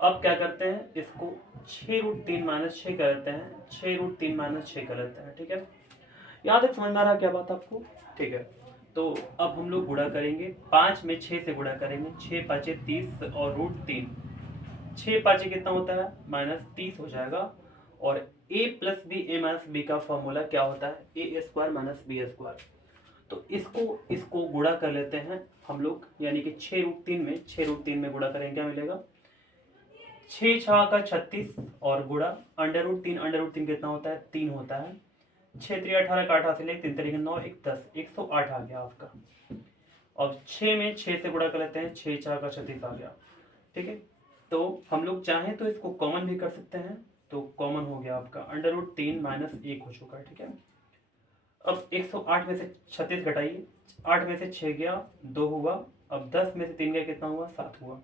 अब क्या करते हैं इसको 6√3 माइनस 6 कर लेते हैं, 6√3 माइनस 6 कर लेते हैं, ठीक है। यहाँ तक समझ में आ रहा है क्या बात आपको, ठीक है। तो अब हम लोग गुणा करेंगे, 5 में 6 से गुणा करेंगे, 6 5 30 और √3, 6 5 कितना होता है -30 हो जाएगा, और a plus b a minus b का फॉर्मूला क्या होता है, a square minus b square. तो इसको गुणा कर लेते हैं हम लोग, यानी कि 6√3 में गुणा करेंगे, क्या मिलेगा 6 6 का 36 और गुणा √3 कितना होता है 3 होता है। 6 3 18 का 18 से ले 3 3 9 1 10 108 आ गया आपका। अब 6 में 6 से गुणा कर लेते हैं, 6 4 का 36 आ गया। ठीक है, तो हम लोग चाहें तो इसको कॉमन भी कर सकते हैं, तो कॉमन हो गया आपका √3 माइनस 1 हो चुका है। ठीक है, अब 108 में से 36 घटाइए, 8 में से 6 गया 2 हुआ, अब 10 में से 3 गया कितना हुआ 7 हुआ।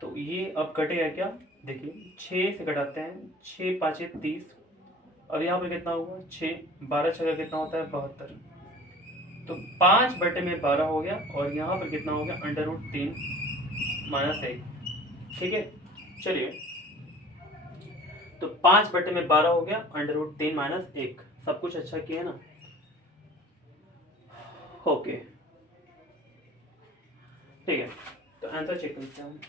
तो ये अब कटेगा क्या, देखिए 6 से घटाते हैं, 6 5 30, अब यहाँ पर कितना हुआ 6 12 6 का कितना होता है 72, तो 5/12 हो गया, और यहाँ पर कितना हो गया √3 माइनस 1। ठीक है, चलिए, तो 5/12 हो गया √3 माइनस 1। सब कुछ अच्छा किया ना, ओके ठीक है, तो आंसर चेक करते हैं।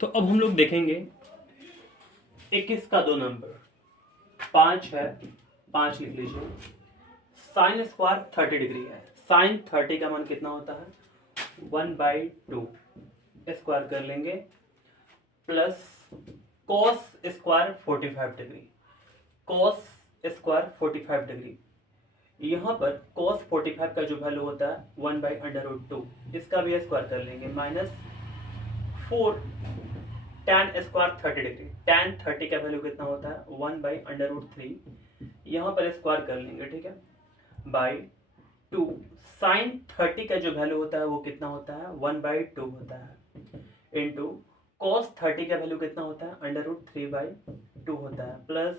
तो अब हम लोग देखेंगे 21 का 2 नंबर 5 है, 5 लिख लीजिए। साइन स्क्वायर 30 डिग्री है, साइन 30 का मान कितना होता है 1/2 स्क्वायर कर लेंगे, plus cos square 45 degree, cos square 45 degree. यहाँ पर कॉस 45 का जो वैल्यू होता है 1/√2, इसका भी स्क्वायर कर लेंगे, minus 4 tan square 30 degree, tan 30 का वैल्यू कितना होता है 1/√3, यहाँ पर स्क्वायर कर लेंगे। ठीक है, बाई 2 साइन 30 का जो वैल्यू होता है वो कितना होता है 1/2 होता है, इंटू कॉस 30 का वैल्यू कितना होता है √3/2 होता है, प्लस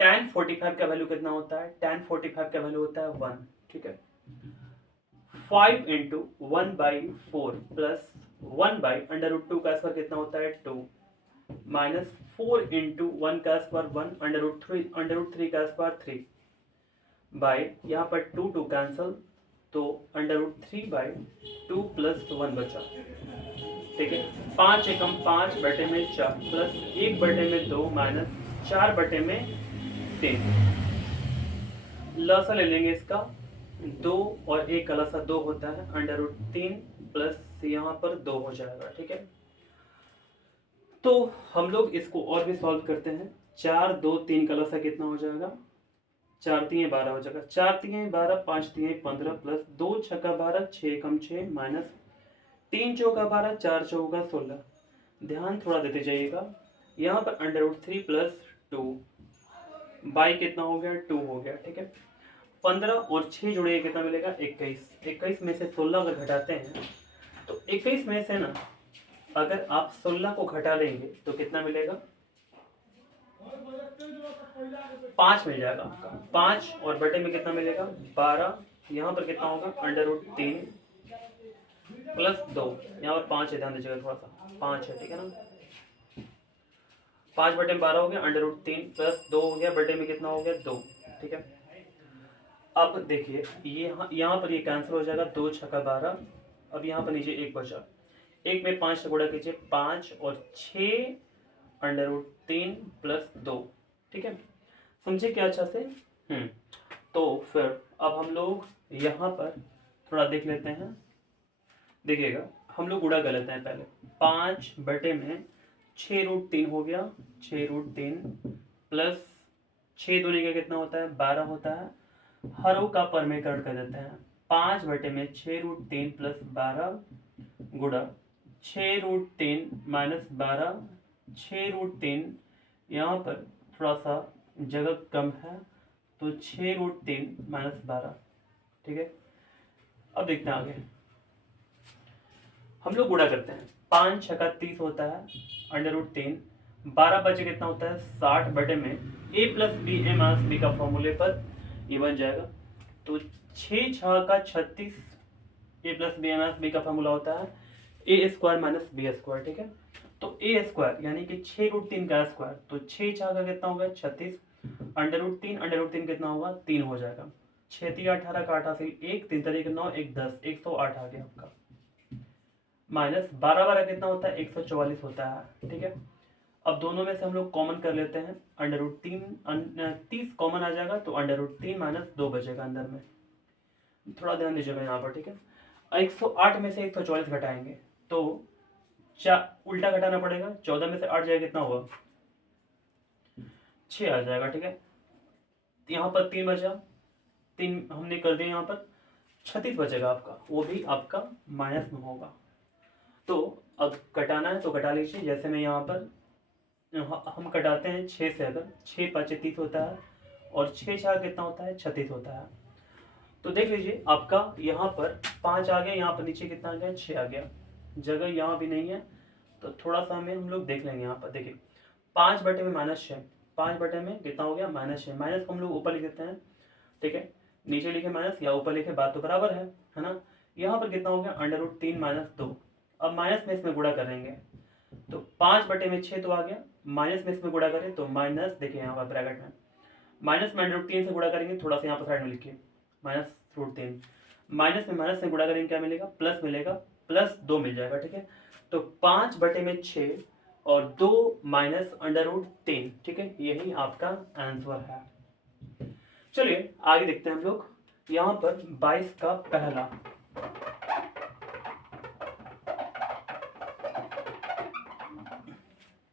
tan 45 का वैल्यू कितना होता है, tan 45 का वैल्यू होता है 1। ठीक है, 5 इंटू 1/4 प्लस 1/√2 का स्क्वायर कितना होता है 2, माइनस 4 इंटू 1 का स्क्वायर 1, √3 का स्क्वायर 3, बाई यहाँ पर 2 2 कैंसल, तो √3/2 प्लस 1 बचा। ठीक है, 5 एकम 5/4 प्लस 1/2 माइनस 4/3, लसा ले लेंगे इसका, 2 और 1 का लसा 2 होता है, √3 प्लस यहाँ पर 2 हो जाएगा। ठीक है, तो हम लोग इसको और भी सॉल्व करते हैं। 4 2 3 का लसा कितना हो जाएगा 4 3 12 हो जाएगा, 4 3 12 5 3 15 प्लस 2 6 12 6 एकम 6 माइनस 3 चौका 12 4 चौका 16। ध्यान थोड़ा देते जाइएगा, यहाँ पर √3 प्लस 2 बाई कितना हो गया 2 हो गया। ठीक है, 15 और 6 जुड़े कितना मिलेगा 21, 21 में से 16 अगर घटाते हैं तो 21 में से ना अगर आप 16 को घटा लेंगे तो कितना मिलेगा 5 मिल जाएगा आपका, 5 और बटे में कितना मिलेगा 12, यहाँ पर कितना होगा √3 प्लस 2, यहाँ पर 5 है, ध्यान दीजिएगा थोड़ा सा 5 है। ठीक है ना, 5/12 हो गया, √3 प्लस 2 हो गया, बटे में कितना हो गया 2। ठीक है, अब देखिए ये यहाँ पर ये कैंसिल हो जाएगा, 2 6 12, अब यहाँ पर नीचे 1 बचा, 1 में 5 से गुणा कीजिए, 5 और 6 √3 प्लस 2। ठीक है, समझे क्या अच्छा से। तो फिर अब हम लोग यहाँ पर थोड़ा देख लेते हैं, देखिएगा हम लोग गुणा कर लेते हैं पहले, 5/6√3 हो गया, 6√3 प्लस 6 दूनी का कितना होता है 12 होता है, हरों का परमीकरण कर देते हैं, 5/6√3 प्लस 12 गुणा 6√3 माइनस 12, 6√3 यहाँ पर थोड़ा सा जगह कम है तो 6√3 माइनस 12। ठीक है, अब देखते हैं आगे, हम लोग गुणा करते हैं, 5 6 का 30 होता है, √3 12 बचे कितना होता है 60, बटे में a plus b a minus b का फॉर्मूले पर ये बन जाएगा, तो 6 6 का 36, ए प्लस बी माइनस बी का फॉर्मूला होता है a square minus b square, ठीक है। तो ए स्क्वायर यानी कि 6√3 का स्क्वायर, तो 6 6 का कितना होगा 36, √3 कितना होगा 3 हो जाएगा। 6 3 18 का 88, 1 3 3 9 1 10, 108 आ गया आपका। माइनस 12 12 कितना होता है 144 होता है, ठीक है। अब दोनों में से हम लोग कॉमन कर लेते हैं, √3 30 कॉमन आ जाएगा, तो √3 माइनस 2 बचेगा अंदर में। थोड़ा ध्यान दीजिएगा यहाँ पर, ठीक है। 108 में से 144 घटाएंगे तो उल्टा घटाना पड़ेगा, 14 में से 8 जाएगा कितना होगा 6 आ जाएगा, ठीक है। यहाँ पर 3 बचा, 3 हमने कर दिया, यहाँ पर 36 बचेगा आपका, वो भी आपका माइनस में होगा। तो अब कटाना है तो कटा लीजिए, जैसे मैं यहाँ पर हम कटाते हैं 6 से, अगर 6 5 30 होता है और 6 4 कितना होता है 36 होता है। तो देख लीजिए आपका यहाँ पर 5 आ गया, यहाँ पर नीचे कितना आ गया 6 आ गया, जगह यहाँ भी नहीं है तो थोड़ा सा हमें हम लोग देख लेंगे। यहाँ पर देखिए 5 बटे में -6, 5 बटे में कितना हो गया -6, माइनस को हम लोग ऊपर लिख देते हैं, ठीक है। नीचे लिखे माइनस या ऊपर लिखे बात तो बराबर है ना। यहाँ पर कितना हो गया √3 माइनस 2, अब माइनस में इसमें गुणा करेंगे तो 5 बटे में 6 तो आ गया, माइनस में इसमें गुणा करें तो माइनस, देखिए यहाँ पर ब्रैकेट में माइनस में √3 से गुणा करेंगे, थोड़ा सा यहाँ पर साइड में लिखिए -√3, माइनस में माइनस से गुणा करेंगे क्या मिलेगा प्लस मिलेगा, +2 मिल जाएगा, ठीक है। तो 5 बटे में 6 और 2 माइनस √3, ठीक है, यही आपका आंसर है। चलिए आगे देखते हैं हम लोग। यहाँ पर 22 का पहला,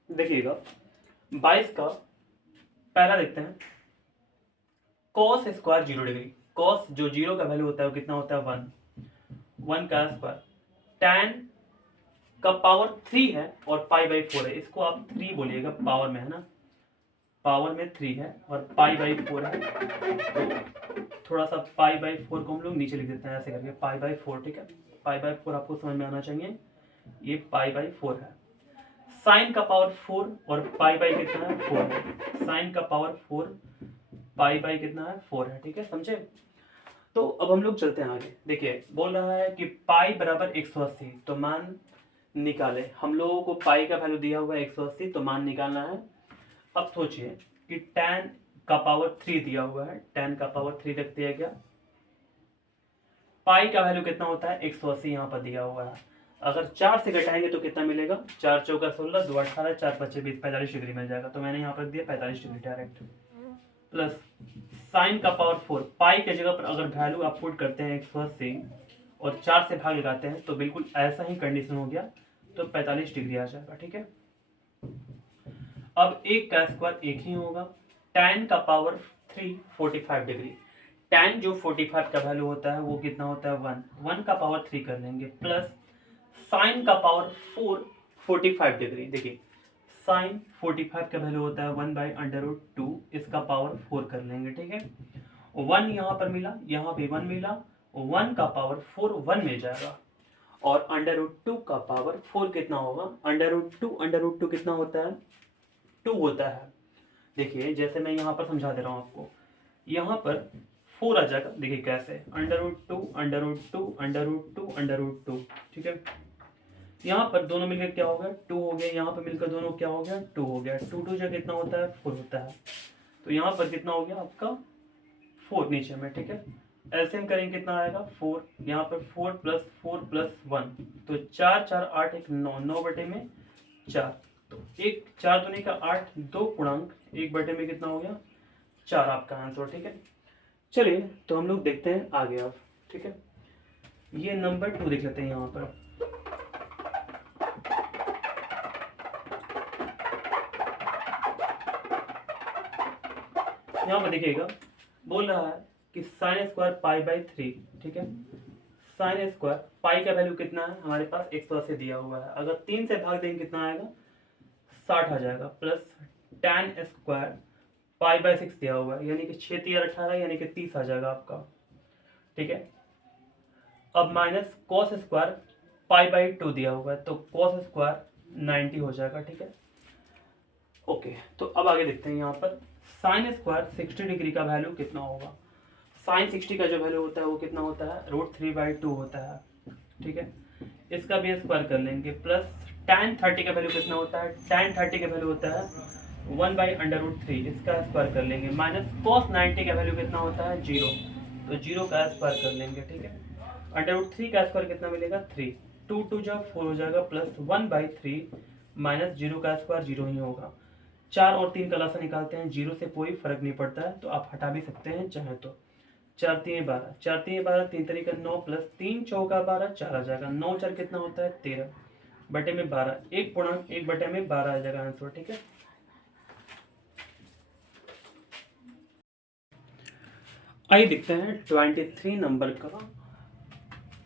देखिएगा 22 का पहला देखते हैं। cos स्क्वायर 0 डिग्री, cos जो 0 का वैल्यू होता है वो कितना होता है 1 का स्क्वायर, tan का पावर 3 है और π/4 है, इसको आप 3 बोलिएगा, पावर में है ना, पावर में 3 है और π/4 है, तो थोड़ा सा π/4 को हम लोग नीचे लिख देते हैं ऐसे करके π/4, ठीक है। π/4 आपको समझ में आना चाहिए, ये π/4 है। साइन का पावर 4 और कितना है 4 है, साइन का पावर 4, कितना है 4 है, ठीक है, समझे। तो अब हम लोग चलते हैं आगे। देखिए बोल रहा है कि पाई बराबर 180, तो मान निकाले, हम लोगों को पाई का वैल्यू दिया हुआ है 180, तो मान निकालना है। अब सोचिए कि tan का पावर 3 दिया हुआ है, tan का पावर 3 रख दिया गया, पाई का वैल्यू कितना होता है 180 यहाँ पर दिया हुआ है। अगर 4 से घटाएंगे तो कितना मिलेगा, 4 चौका 16, 2 18, 4 25 20, 45 डिग्री मिल जाएगा, तो मैंने यहाँ पर दिया 45 डिग्री डायरेक्ट। प्लस साइन का पावर 4, पाई के जगह पर अगर वैल्यू आप पुट करते हैं 180 और 4 से भाग लगाते हैं तो बिल्कुल ऐसा ही कंडीशन हो गया, तो 45 डिग्री आ जाएगा, ठीक है। अब 1 का स्क्वायर 1 ही होगा, tan का पावर 3 45 डिग्री, tan जो 45 का वैल्यू होता है वो कितना होता है 1 का पावर 3 कर लेंगे, प्लस साइन का पावर 4 45 डिग्री, देखिए साइन 45 का वैल्यू होता है 1/√2, इसका पावर 4 कर लेंगे, ठीक है। 1 यहाँ पर मिला, यहाँ पे 1 मिला, 1 का पावर 4 1 मिल जाएगा, और √2 का पावर 4 कितना होगा, √2 कितना होता है 2 होता है। देखिए जैसे मैं यहाँ पर समझा दे रहा हूँ आपको, यहाँ पर 4 आ जाएगा, देखिए कैसे √2, ठीक है। यहाँ पर दोनों मिलकर क्या हो गया 2 हो गया, यहाँ पर मिलकर दोनों क्या हो गया 2 हो गया, 2 2 जगह कितना होता है 4 होता है, तो यहाँ पर कितना हो गया आपका 4 नीचे में, ठीक है। एलसीएम करेंगे कितना आएगा 4, यहाँ पर 4 + 1, तो 4 4 8 1 9, 9 बटे में 4, तो 1 4 दूनी का 8, 2 पूर्णांक 1 बटे में कितना हो गया 4 आपका आंसर, ठीक है। चलिए तो हम लोग देखते हैं आगे अब, ठीक है। ये नंबर 2 देख लेते हैं यहाँ पर। यहाँ पर देखिएगा बोल रहा है कि साइन स्क्वायर π/3, ठीक है। साइन स्क्वायर पाई का वैल्यू कितना है हमारे पास 180 दिया हुआ है, अगर 3 से भाग देंगे कितना आएगा 60 आ जाएगा, प्लस tan स्क्वायर π/6 दिया हुआ है, यानी कि 6 3 18, यानी कि 30 आ जाएगा आपका, ठीक है। अब माइनस cos स्क्वायर π/2 दिया हुआ है, तो cos स्क्वायर 90 हो जाएगा, ठीक है। ओके, तो अब आगे देखते हैं यहाँ पर साइन स्क्वायर 60 डिग्री का वैल्यू कितना होगा। साइन 60 का जो वैल्यू होता है वो कितना होता है, √3/2 होता है, ठीक है। इसका भी स्क्वायर कर लेंगे, प्लस tan 30 का वैल्यू कितना होता है, tan 30 का वैल्यू होता है 1/√3, इसका स्क्वायर कर लेंगे, माइनस cos 90 का वैल्यू कितना होता है 0, तो 0 का स्क्वायर कर लेंगे, ठीक है। √3 का स्क्वायर कितना मिलेगा 3, 2 2 जब 4 हो जाएगा, प्लस 1/3 माइनस 0 का स्क्वायर 0 ही होगा। 4 और 3 का लसा निकालते हैं, 0 से कोई फर्क नहीं पड़ता है, तो आप हटा भी सकते हैं चाहे तो। 4 3 12, 4 3 12, 3 तरीका 9, प्लस 3 चौका 12, 4 आ जाएगा, 9 4 कितना होता है 13 बटे में 12, 1 बटे में 12 आ जाएगा आंसर, ठीक है। आइए देखते हैं 23 नंबर का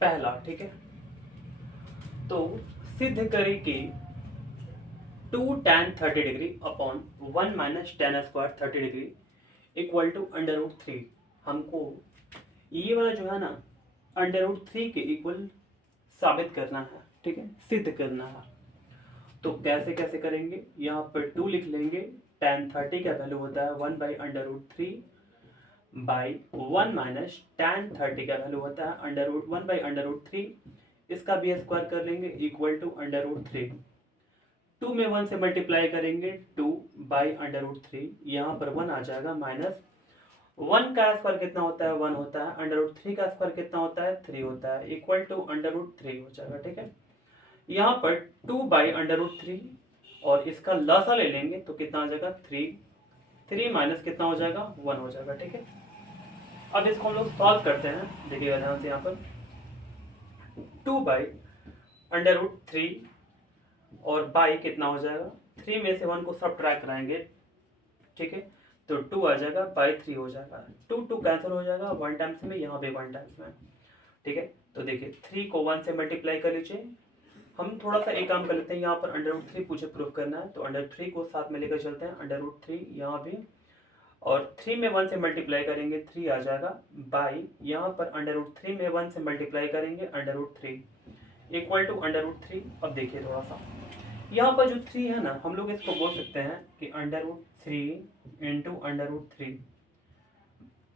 पहला, ठीक है। तो सिद्ध करें कि 2 tan 30 degree upon 1 minus tan square 30 degree equal to √3। हमको ये वाला जो है ना √3 के इक्वल साबित करना है, ठीक है, सिद्ध करना है। तो कैसे कैसे करेंगे, यहाँ पर 2 लिख लेंगे, tan 30 का वैल्यू होता है 1/√3 बाई 1 माइनस tan 30 का वैल्यू होता है 1/√3, इसका भी स्क्वायर कर लेंगे इक्वल टू √3। 2 में 1 से मल्टीप्लाई करेंगे, 2/√3, यहाँ पर 1 आ जाएगा, माइनस 1 का स्क्वायर कितना होता है 1 होता है, √3 का स्क्वायर कितना होता है 3 होता है, इक्वल टू √3 हो जाएगा, ठीक है। यहाँ पर 2/√3 और इसका लसा ले लेंगे तो कितना आ जाएगा 3 माइनस कितना हो जाएगा 1 हो जाएगा, ठीक है। अब इसको हम लोग सॉल्व करते हैं, देखिएगा ध्यान से, यहाँ पर 2/√3 और बाई कितना हो जाएगा, 3 में से 1 को सब्ट्रैक्ट कराएंगे, ठीक है, तो 2 आ जाएगा, बाई 3 हो जाएगा, 2 कैंसिल हो जाएगा 1 टाइम्स में, यहाँ पे 1 टाइम्स में, ठीक है। तो देखिए 3 को 1 से मल्टीप्लाई कर लीजिए। हम थोड़ा सा एक काम कर लेते हैं, यहाँ पर √3 पूछे प्रूफ करना है, तो √3 को साथ में लेकर चलते हैं, √3 यहाँ भी, और 3 में 1 से मल्टीप्लाई करेंगे 3 आ जाएगा, बाई यहाँ पर √3 में 1 से मल्टीप्लाई करेंगे √3 इक्वल टू √3। अब देखिए थोड़ा सा, यहाँ पर जो 3 है ना, हम लोग इसको बोल सकते हैं कि √3 इंटू √3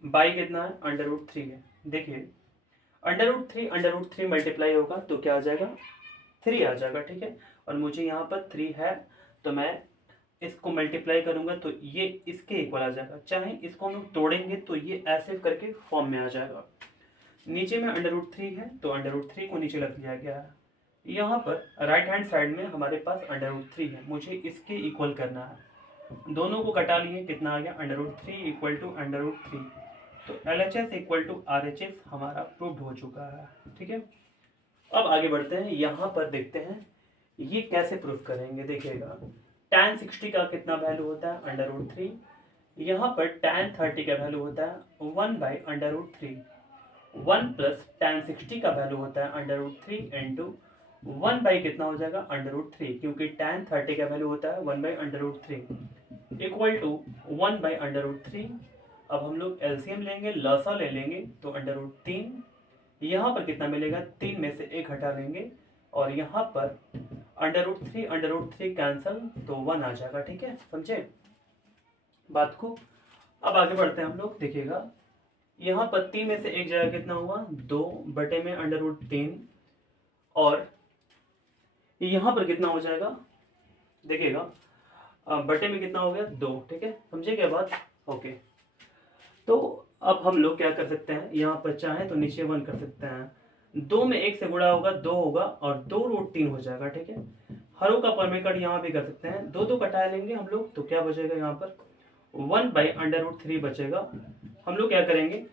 बाई कितना है √3 है। देखिए √3 मल्टीप्लाई होगा तो क्या आ जाएगा 3 आ जाएगा, ठीक है। और मुझे यहाँ पर 3 है तो मैं इसको मल्टीप्लाई करूंगा तो ये इसके इक्वल आ जाएगा, चाहे इसको हम लोग तोड़ेंगे तो ये ऐसे करके फॉर्म में आ जाएगा। नीचे में √3 है तो √3 को नीचे रख लिया गया है। यहाँ पर राइट हैंड साइड में हमारे पास √3 है, मुझे इसके इक्वल करना है, दोनों को कटा लिए, कितना आ गया √3 इक्वल टू √3, तो LHS इक्वल टू RHS हमारा प्रूव्ड हो चुका है, ठीक है। अब आगे बढ़ते हैं, यहाँ पर देखते हैं ये कैसे प्रूफ करेंगे। देखिएगा tan 60 का कितना वैल्यू होता है √3, यहाँ पर tan 30 का वैल्यू होता है 1/√3, 1 प्लस tan 60 का वैल्यू होता है √3 इंटू 1 बाई कितना हो जाएगा √3, क्योंकि tan 30 का वैल्यू होता है 1/√3 इक्वल टू 1/√3। अब हम लोग एलसीएम लेंगे, लसा ले लेंगे, तो √3, यहाँ पर कितना मिलेगा 3 में से 1 हटा लेंगे, और यहाँ पर √3 कैंसल, तो 1 आ जाएगा, ठीक है, समझे बात को। अब आगे बढ़ते हैं हम लोग, देखिएगा यहाँ पर 3 में से 1 जगह कितना हुआ 2 बटे में √3, और यहाँ पर कितना हो जाएगा, देखिएगा बटे में कितना हो गया 2, ठीक है, समझे क्या बात, ओके। तो अब हम लोग क्या कर सकते हैं, यहाँ पर चाहे तो नीचे 1 कर सकते हैं, 2 में 1 से गुणा होगा 2 होगा, और 2√3 हो जाएगा, ठीक है। हरों का परमेकट यहाँ भी कर सकते हैं, 2 कटा लेंगे हम लोग, तो क्या बचेगा यहाँ पर 1/√3 बचेगा। हम लोग क्या करेंगे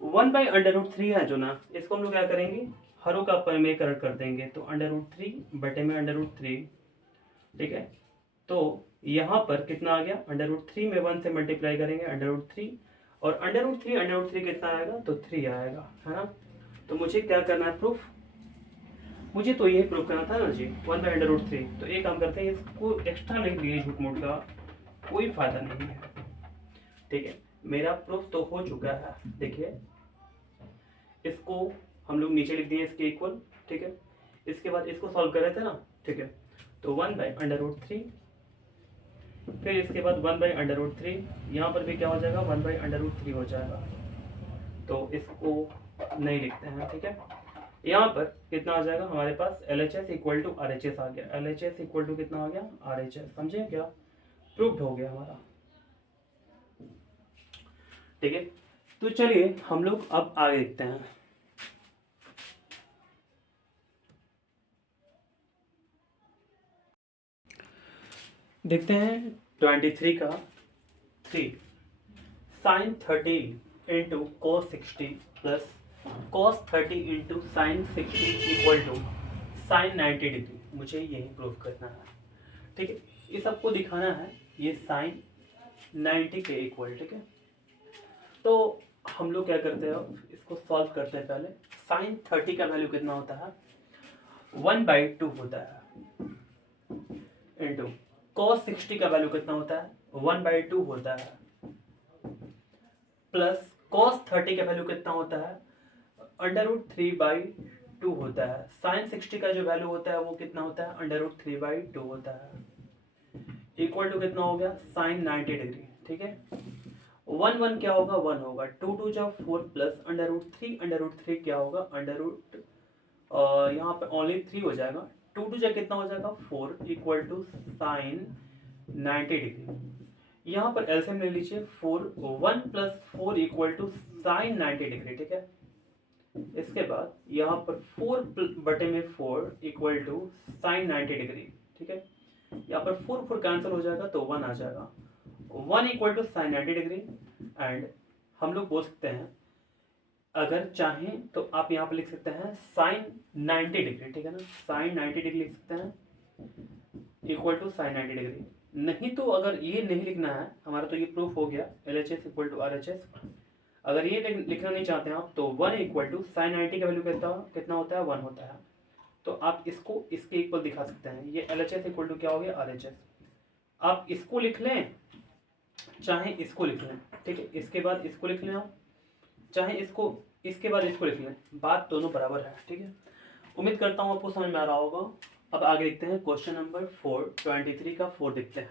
1/√3 है जो ना, इसको हम लोग क्या करेंगे हरों का परमेकरण कर देंगे, तो √3 बटे में √3, ठीक है। तो यहाँ पर कितना आ गया √3 में 1 से मल्टीप्लाई करेंगे √3, और √3 कितना आएगा तो 3 आएगा, है ना। तो मुझे क्या करना है प्रूफ, मुझे तो यही प्रूफ करना था ना जी 1/√3। तो एक काम करते हैं, इसको एक्स्ट्रा लिख लिए, झूठ मूठ का कोई फायदा नहीं है, ठीक है। मेरा प्रूफ तो हो चुका है, देखिए इसको हम लोग नीचे लिख दिए इसके इक्वल, ठीक है। इसके बाद इसको सॉल्व कर रहे थे ना, ठीक है, तो 1/√3, फिर इसके बाद 1/√3, यहाँ पर भी क्या हो जाएगा 1/√3 हो जाएगा, तो तो इसको नहीं लिखते हैं, ठीक है। यहाँ पर कितना आ जाएगा हमारे पास, LHS इक्वल टू RHS आ गया। LHS इक्वल टू कितना आ गया, RHS। समझे क्या, प्रूव्ड हो गया हमारा, ठीक है। तो चलिए हम लोग अब आगे देखते हैं। देखते हैं 23 का 3 sin 30 into cos 60 plus cos 30 into sine 60 equal to sine 90 degree. मुझे यही प्रूव करना है, ठीक है। ये सबको दिखाना है ये साइन 90 के इक्वल, ठीक है। तो हम लोग क्या करते हैं, अब इसको सॉल्व करते हैं। पहले साइन 30 का वैल्यू कितना होता है, 1/2 होता है, इंटू cos 60 का वैल्यू कितना होता है, 1/2 होता है, प्लस cos 30 का वैल्यू कितना होता है, √3/2 होता है। साइन 60 का जो वैल्यू होता है वो कितना होता है, √3/2 होता है, इक्वल टू कितना हो गया, साइन 90 डिग्री, ठीक है। 1 क्या होगा, 1 होगा, 2 2 जा 4 प्लस √3 क्या होगा, यहाँ पे ओनली 3 हो जाएगा, 2 2 जा कितना हो जाएगा 4, इक्वल टू साइन 90 डिग्री। यहाँ पर एलसीएम ले लीजिए, 1 + 4 इक्वल टू साइन 90 डिग्री, ठीक है। इसके बाद यहाँ पर 4/4 इक्वल टू साइन 90 डिग्री, ठीक है। यहाँ पर 4 कैंसिल हो जाएगा तो 1 आ जाएगा, 1 equal to sine 90 degree. And हम लोग बोल सकते हैं, अगर चाहें तो आप यहाँ पर लिख सकते हैं साइन 90 डिग्री, ठीक है ना, साइन 90 डिग्री लिख सकते हैं इक्वल टू साइन 90 डिग्री। नहीं तो अगर ये नहीं लिखना है हमारा, तो ये प्रूफ हो गया LHS इक्वल टू RHS। अगर ये लिखना नहीं चाहते हैं आप, तो 1 इक्वल टू साइन 90 का वैल्यू कितना होता है, 1 होता है। तो आप इसको इसके इक्वल दिखा सकते हैं, ये LHS इक्वल टू क्या हो गया, RHS। आप इसको लिख लें चाहे इसको लिख लें, ठीक है। इसके बाद इसको लिख लें आप, चाहे इसको इसके बाद इसको लिख लें, बात दोनों बराबर है, ठीक है। उम्मीद करता हूँ आपको समझ में आ रहा होगा। अब आगे देखते हैं क्वेश्चन नंबर 4, 23 का 4 देखते हैं।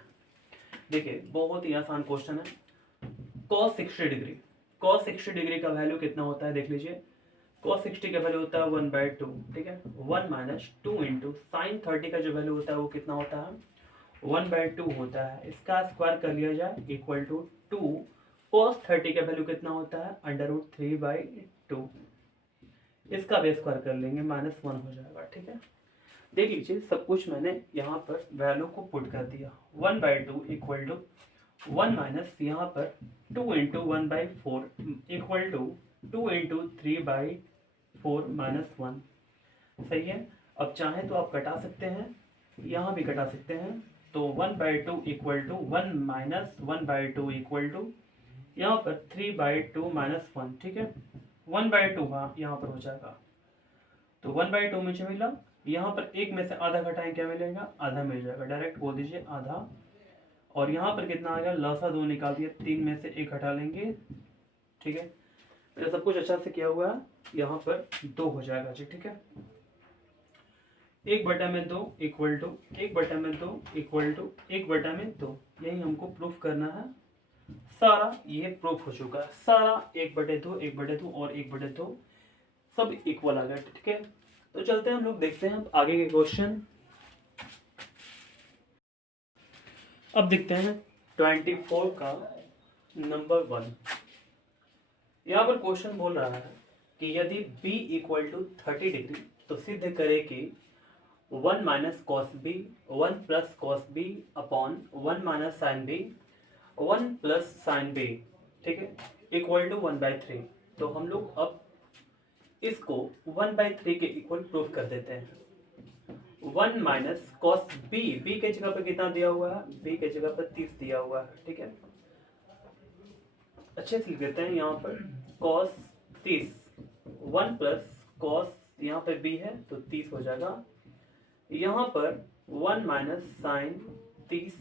देखिए बहुत ही आसान क्वेश्चन है। cos 60 डिग्री, cos 60 डिग्री का वैल्यू कितना होता है, देख लीजिए। cos 60 का वैल्यू होता है 1/2, ठीक है। 1 - 2 इंटू साइन 30 का जो वैल्यू होता है वो कितना होता है, 1/2 होता है। इसका स्क्वायर कर लिया जाए, इक्वल टू 2 cos 30 का वैल्यू कितना होता है, √3/2। इसका भी स्क्वायर कर लेंगे, -1 हो जाएगा, ठीक है। देख लीजिए सब कुछ मैंने यहाँ पर वैल्यू को पुट कर दिया। 1/2 इक्वल टू 1 माइनस यहाँ पर 2 इंटू 1/4 इक्वल टू 2 इंटू 3/4 -1। सही है। अब चाहे तो आप घटा सकते हैं, यहाँ भी घटा सकते हैं। तो 1/2 equal to 1 minus 1/2 equal to यहाँ पर 3/2 -1, ठीक है। 1/2 यहाँ पर हो जाएगा, तो 1/2 मुझे मिला। यहाँ पर एक में से आधा घटाएं, क्या मिलेगा, आधा मिल जाएगा, डायरेक्ट बोल दीजिए आधा। और यहाँ पर कितना आ गया, लसा 2 निकाल दिया, 3 में से 1 हटा लेंगे, ठीक है। मेरा सब कुछ अच्छा से किया हुआ है, यहाँ पर 2 हो जाएगा जी, ठीक है। 1/2 इक्वल टू 1/2 इक्वल टू 1/2, यही हमको प्रूफ करना है। सारा ये प्रूफ हो चुका है, सारा 1/2 1/2 और 1/2 सब इक्वल आ गया, ठीक है। तो चलते हैं हम लोग देखते हैं आगे के क्वेश्चन। अब देखते हैं 24 का नंबर 1। यहाँ पर क्वेश्चन बोल रहा है कि यदि b इक्वल टू 30 डिग्री तो सिद्ध करे कि 1 minus cos b 1 plus cos b upon 1 minus sine b 1 plus sine b, ठीक है, इक्वल टू 1/3। तो हम लोग अब इसको 1/3 के इक्वल प्रूफ कर देते हैं। 1 माइनस कॉस बी, बी के जगह पर कितना दिया हुआ है, बी के जगह पर 30 दिया हुआ है, ठीक है। अच्छे से लिख देते हैं यहाँ पर कॉस 30, 1 प्लस कॉस यहाँ पर बी है तो 30 हो जाएगा। यहाँ पर 1 माइनस साइन 30,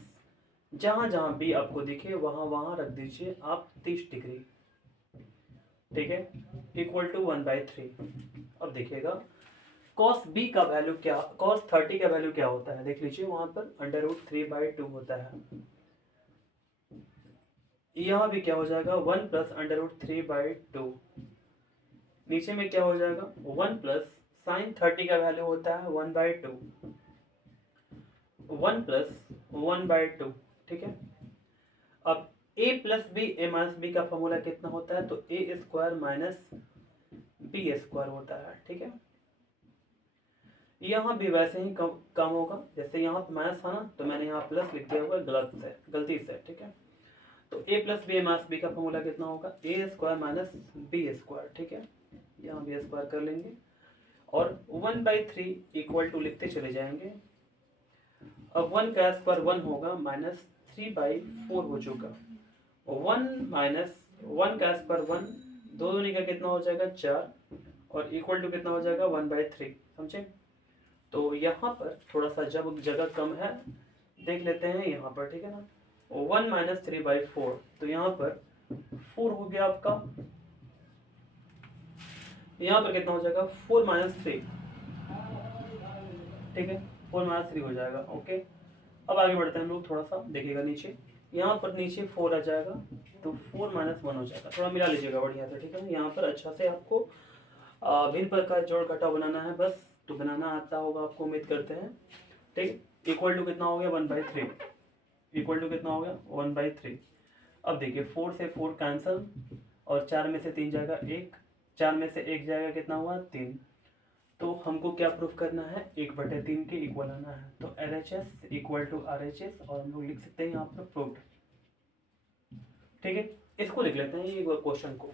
जहाँ जहाँ बी आपको दिखे वहाँ वहाँ रख दीजिए आप 30 डिग्री, ठीक है, इक्वल टू 1/3। अब देखिएगा cos b का वैल्यू क्या, cos 30 का वैल्यू क्या होता है, देख लीजिए वहां पर √3/2 होता है। यहाँ भी क्या हो जाएगा, 1 प्लस √3/2 नीचे में क्या हो जाएगा 1 प्लस साइन 30 का वैल्यू होता है 1/2, 1 प्लस 1/2, ठीक है। अब a plus b a minus b का फॉर्मूला कितना होता है, तो a square minus b square होता है, ठीक है। यहाँ भी वैसे ही कम होगा, जैसे यहाँ पे माइनस था ना तो मैंने यहाँ प्लस लिख दिया हुआ गलती से, ठीक है। तो a plus b minus b का फॉर्मूला कितना होगा, a square minus b square, ठीक है। यहाँ बी स्क्वायर कर लेंगे और 1/3 इक्वल टू लिखते चले जाएंगे। अब 1 का स्क्वायर 1 होगा, माइनस 3/4 हो चुका। 1 माइनस 1 का स्क्वायर 1, दो दूनी का कितना हो जाएगा 4, और इक्वल टू कितना हो जाएगा 1/3, समझे। तो यहाँ पर थोड़ा सा जब जगह कम है देख लेते हैं यहाँ पर, ठीक है ना। 1 माइनस 3/4, तो यहाँ पर 4 हो गया आपका, यहाँ पर कितना हो जाएगा 4 माइनस 3, ठीक है, 4 माइनस 3 हो जाएगा, ओके। अब आगे बढ़ते हैं हम लोग, थोड़ा सा देखिएगा नीचे, यहाँ पर नीचे 4 आ जाएगा तो 4 माइनस 1 हो जाएगा, थोड़ा मिला लीजिएगा बढ़िया से, ठीक है। यहाँ पर अच्छा से आपको भिन्न प्रकार जोड़ घटाव बनाना है, बस तो बनाना आता होगा आपको, उम्मीद करते हैं, ठीक। इक्वल टू कितना हो गया 1/3, इक्वल टू कितना हो गया 1/3। अब देखिए 4 से 4 कैंसिल और 4 में से 3 जाएगा 1, 4 में से 1 जाएगा कितना हुआ 3। तो हमको क्या प्रूफ करना है, 1/3 के इक्वल आना है, तो LHS इक्वल टू RHS, और हम लोग लिख सकते हैं यहाँ पर प्रूव्ड, ठीक है। इसको लिख लेते हैं ये क्वेश्चन को,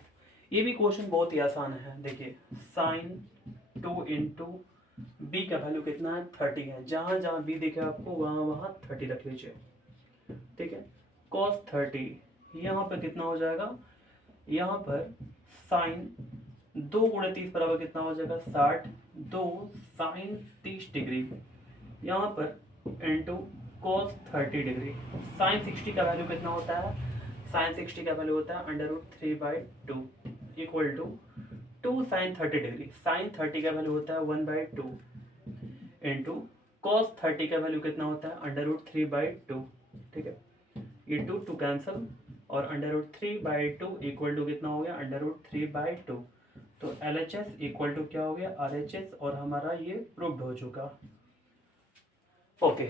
ये भी क्वेश्चन बहुत ही आसान है। देखिए साइन 2 इंटू बी का वैल्यू कितना है 30 है, जहां जहां बी दिखे आपको वहां वहां 30 रख लीजिए, ठीक है। cos 30 यहाँ पर कितना हो जाएगा, यहाँ पर साइन 2 गुणे 30 बराबर कितना हो जाएगा 60, 2 साइन 30 डिग्री, यहाँ पर इंटू cos 30 डिग्री। साइन 60 का वैल्यू कितना होता है, साइन 60 का वैल्यू होता है √3/2 equal to 2 sine 30 degree. Sine 30 का वैल्यू होता है 1/2 इंटू cos 30 का वैल्यू कितना होता है √3/2, ठीक है। ये 2 कैंसिल और √3/2 इक्वल टू कितना हो गया √3/2। तो LHS इक्वल टू क्या हो गया RHS, और हमारा ये प्रूव्ड हो चुका, ओके।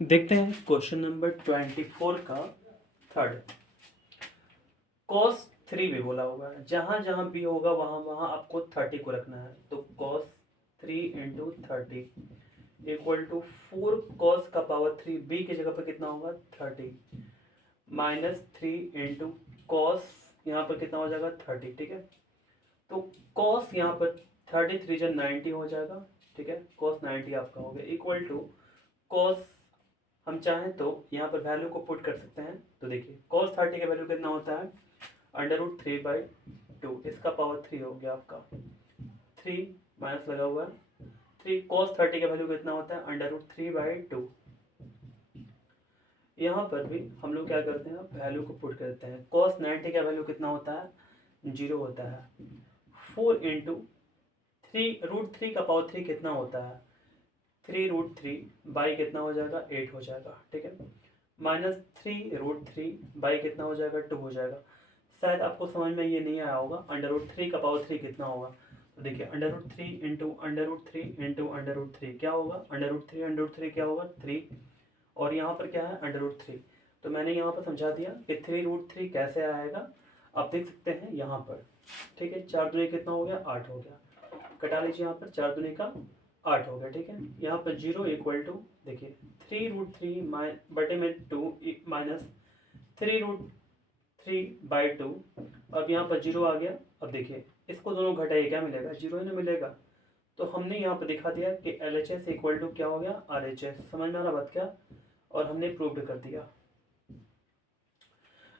देखते हैं क्वेश्चन नंबर 24 का थर्ड। cos 3 भी बोला होगा, जहां जहां भी होगा वहां वहां आपको 30 को रखना है, तो cos 3 into 30 equal to 4 cos का पावर 3, b की जगह पर कितना होगा 30, माइनस 3 इंटू कॉस, यहाँ पर कितना हो जाएगा 30, ठीक है। तो cos यहाँ पर 33 जब 90 हो जाएगा, ठीक है, cos 90 आपका हो गया इक्वल टू cos, हम चाहें तो यहाँ पर वैल्यू को पुट कर सकते हैं। तो देखिए cos 30 का वैल्यू कितना होता है √3/2, इसका पावर 3 हो गया आपका, 3 माइनस लगा हुआ है 3, cos 30 का वैल्यू कितना होता है √3/2। यहाँ पर भी हम लोग क्या करते हैं वैल्यू को पुट करते हैं। cos 90 का वैल्यू कितना होता है 0 होता है। 4 इंटू 3 का पावर 3 कितना होता है 3√3 बाई कितना हो जाएगा 8 हो जाएगा, ठीक है। माइनस 3√3 बाई कितना हो जाएगा 2 हो जाएगा। शायद आपको समझ में ये नहीं आया होगा √3 का पावर 3 कितना होगा। तो देखिए √3 इंटू √3 इंटू √3 क्या होगा √3 क्या होगा 3, और यहाँ पर क्या है √3। तो मैंने यहाँ पर समझा दिया कि 3√3 कैसे आएगा, आप देख सकते हैं यहाँ पर, ठीक है। 4 दूनी कितना हो गया 8 हो गया, कटा लीजिए यहाँ पर 4 दूनी का 8 हो गया, ठीक है। यहाँ पर 0 इक्वल टू देखिए 3√3 बटे में 2 माइनस 3√3/2, अब यहाँ पर 0 आ गया। अब देखिए इसको दोनों घटाइए क्या मिलेगा 0 ही ना मिलेगा। तो हमने यहाँ पर दिखा दिया कि LHS इक्वल टू क्या हो गया RHS, समझ में आ रहा बात क्या, और हमने प्रूव्ड कर दिया।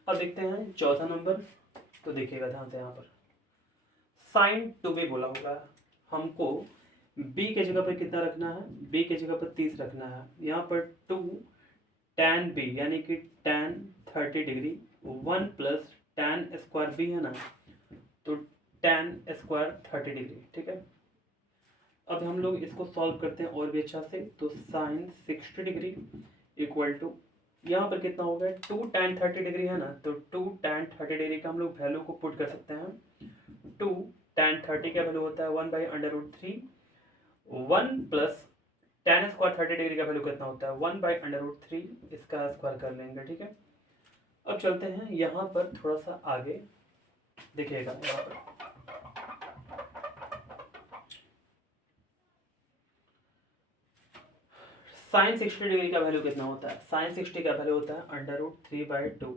अब देखते हैं चौथा नंबर, तो देखिएगा ध्यान से, यहाँ पर साइन 2b बोला होगा, हमको b के जगह पर कितना रखना है b के जगह पर 30 रखना है। यहाँ पर 2 tan b यानी कि tan 30 degree 1 plus tan square b है ना, तो tan स्क्वायर 30 डिग्री, ठीक है। अब हम लोग इसको सॉल्व करते हैं और भी अच्छा से, तो साइन 60 डिग्री इक्वल टू यहाँ पर कितना हो गया, 2 tan 30 डिग्री है ना, तो 2 tan 30 डिग्री का हम लोग वैल्यू को पुट कर सकते हैं। 2 tan 30 का वैल्यू होता है 1/√3, 1 प्लस tan स्क्वायर 30 डिग्री का वैल्यू कितना होता है 1/√3, इसका स्क्वायर कर लेंगे, ठीक है। अब चलते हैं यहाँ पर थोड़ा सा आगे, देखिएगा यहाँ पर sin 60 डिग्री का वैल्यू कितना होता है, sin 60 का वैल्यू होता है √3/2,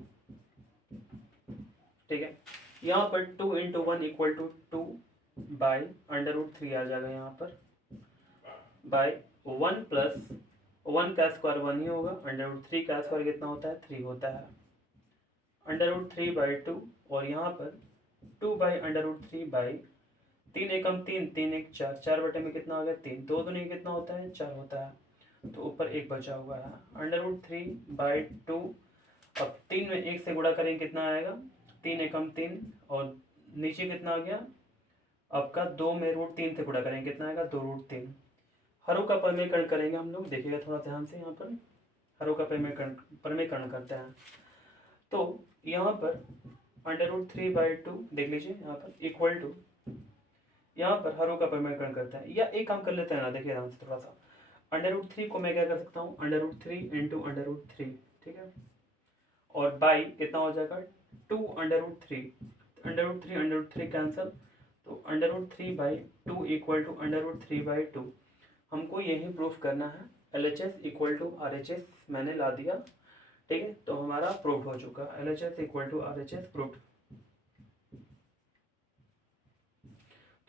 ठीक है। यहाँ पर 2 × 1 = 2/√3 आ जाएगा यहाँ पर, बाय 1 प्लस 1 का स्क्वायर 1 ही होगा, √3 का स्क्वायर कितना होता है 3 होता है, √3/2, और यहाँ पर 2/√3 3 एकम 3, 3 एक 4, 4 बटे में कितना हो गया 3, 2 दूनी कितना होता है 4 होता है, तो ऊपर एक बचा हुआ है √3/2। अब 3 में 1 से गुणा करेंगे कितना आएगा, 3 एकम 3, और नीचे कितना आ गया आपका 2 में √3 से गुणा करेंगे कितना आएगा 2√3। हरों का परमीकरण करेंगे हम लोग, देखिएगा थोड़ा ध्यान से, यहाँ पर हरों का परमीकरण करते हैं। तो यहाँ पर √3/2 देख लीजिए, यहाँ पर इक्वल टू, यहाँ पर हरों का परमीकरण करता है, या एक काम कर लेते हैं ना, देखिए ध्यान से थोड़ा सा, √3 को मैं क्या कर सकता हूँ √3 × √3, ठीक है, और बाई कितना हो जाएगा 2 √3, √3 कैंसिल, तो √3/2 इक्वल टू √3/2। हमको यही प्रूफ करना है, LHS = RHS मैंने ला दिया, ठीक है, तो हमारा प्रूफ हो चुका, LHS = RHS प्रूफ,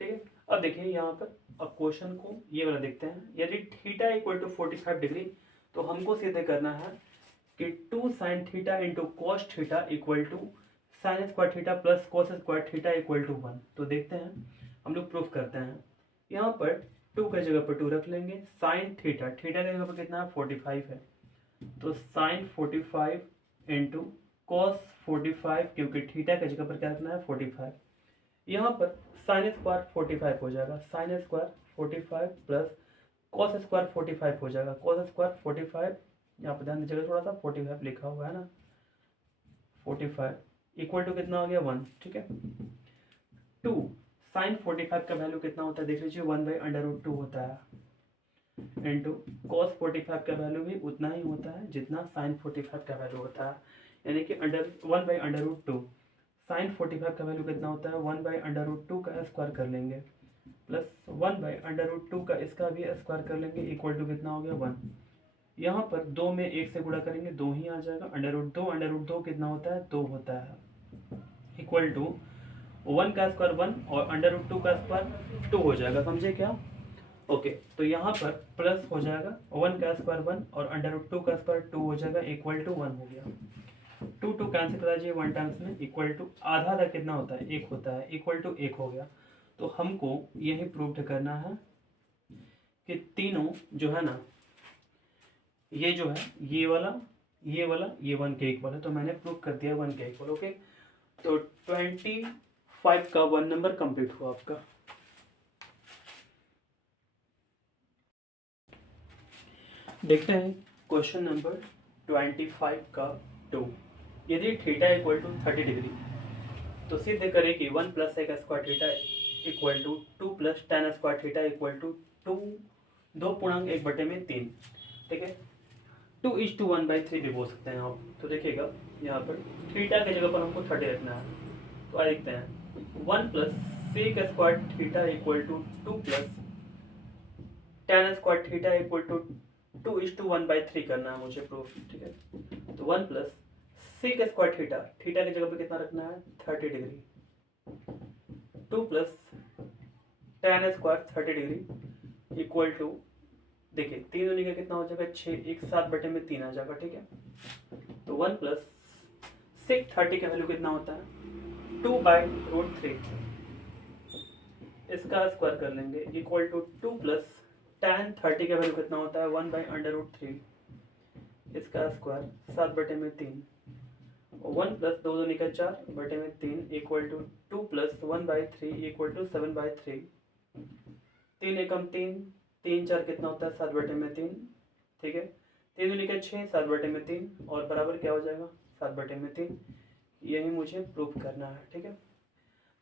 ठीक है। अब देखिए यहाँ पर, अब क्वेश्चन को ये वाला देखते हैं, यदि थीटा = 45 डिग्री, तो हमको सिद्ध करना है कि 2 sin θ × cos θ = sin square theta plus cos square theta = 1। तो देखते हैं, हम लोग प्रूफ करते हैं। यहाँ पर 2 का जगह पर 2 रख लेंगे, sin थीटा, थीटा की जगह पर कितना है 45 है, तो sin 45 × cos 45, क्योंकि थीटा की जगह पर क्या रखना है 45। यहाँ पर साइन स्क्वायर 45 हो जाएगा, sign square 45 plus cos square 45 हो जाएगा, कॉस स्क्वायर 45, यहाँ पर ध्यान दीजिएगा थोड़ा सा, 45 लिखा हुआ है ना, 45 इक्वल टू कितना हो गया 1, ठीक है। 2 साइन 45 का वैल्यू कितना होता है देख लीजिए 1/√2 होता है, इंटू कॉस 45 का वैल्यू भी उतना ही होता है जितना साइन 45 का वैल्यू होता है, यानी कि 1/√2। साइन 45 का वैल्यू कितना होता है 1/√2 का स्क्वायर कर लेंगे, प्लस 1/√2 का इसका भी स्क्वायर कर लेंगे, इक्वल टू कितना हो गया 1। यहाँ पर 2 में 1 से गुणा करेंगे 2 ही आ जाएगा, √2 कितना होता है 2 होता है, इक्वल टू 1 का स्क्वायर 1 और √2 का स्क्वायर 2 हो जाएगा, समझे क्या। ओके, तो यहाँ पर प्लस हो जाएगा 1 का स्क्वायर 1 और √2 का स्क्वायर 2 हो जाएगा, इक्वल टू 1 हो गया। 2 कैंसिल करा जाइए 1 टाइम्स में, इक्वल टू आधा आधा कितना होता है 1 होता है, इक्वल टू 1 हो गया। तो हमको यही प्रूव करना है कि तीनों जो है ना, ये जो है ये वाला ये 1 के इक्वल है, तो मैंने प्रूव कर दिया 1 के इक्वल। ओके, तो 25 का 1 नंबर कंप्लीट हुआ आपका। देखते हैं क्वेश्चन नंबर 25 का 2। यदि थीटा = 30 डिग्री, तो सिद्ध करें कि 1 + sec square theta = 2 + tan square theta = 2.1/3, ठीक है। 2:1/3 भी बोल सकते हैं आप। तो देखिएगा यहाँ पर थीटा की जगह पर हमको 30 रखना है, तो आइए देखते हैं 1 + sec square theta = 2 + tan square theta = 2:1/3 करना है मुझे प्रूफ, ठीक है। तो 1 + sec स्क्वायर थीटा, थीटा की जगह पर कितना रखना है 30 degree, 2 + tan square 30 degree equal to, देखिए 3 दूनी का कितना हो जाएगा 6, 1 7/3 आ जाएगा, ठीक है। तो 1 + sec 30 का वैल्यू कितना होता है 2/√3, इसका स्क्वायर कर लेंगे, इक्वल टू 2 + tan 30 का वैल्यू कितना होता है 1/√3, इसका स्क्वायर 7/3, 1 + 2 दूनी का 4/3 इक्वल टू 2 + 1/3 इक्वल टू 7/3, 3 एकम 3, 3 4 कितना होता है 7/3, ठीक है। 3 दूनी का 6, 7/3 और बराबर क्या हो जाएगा 7/3। यही मुझे प्रूफ करना है, ठीक है।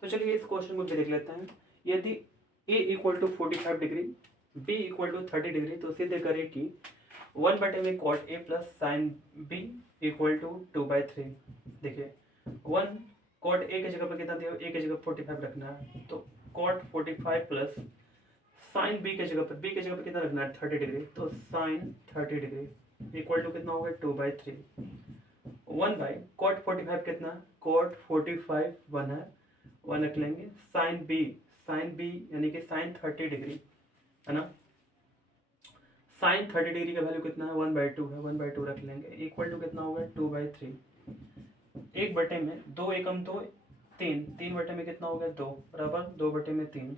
तो चलिए इस क्वेश्चन को भी देख लेते हैं। यदि a equal to 45 degree, b equal to 30 degree, तो सीधे करें कि 1/में cot a plus sine b equal to 2/3। देखिए 1 कॉट a की जगह पर कितना दिया, a की जगह 45 रखना है, तो कॉट 45 प्लस साइन b की जगह पर कितना रखना है 30 डिग्री, तो साइन 30 डिग्री इक्वल टू कितना होगा 2/3। 1 बाई कॉट 45 कितना, कॉट 45 1 है, 1 रख लेंगे, साइन बी यानी कि साइन 30 डिग्री है ना, साइन 30 डिग्री का वैल्यू कितना है 1/2 है, 1/2 रख लेंगे, इक्वल टू कितना होगा 2/3। 1/2 एकम 2 3, 3/में कितना हो गया 2 बराबर 2/3।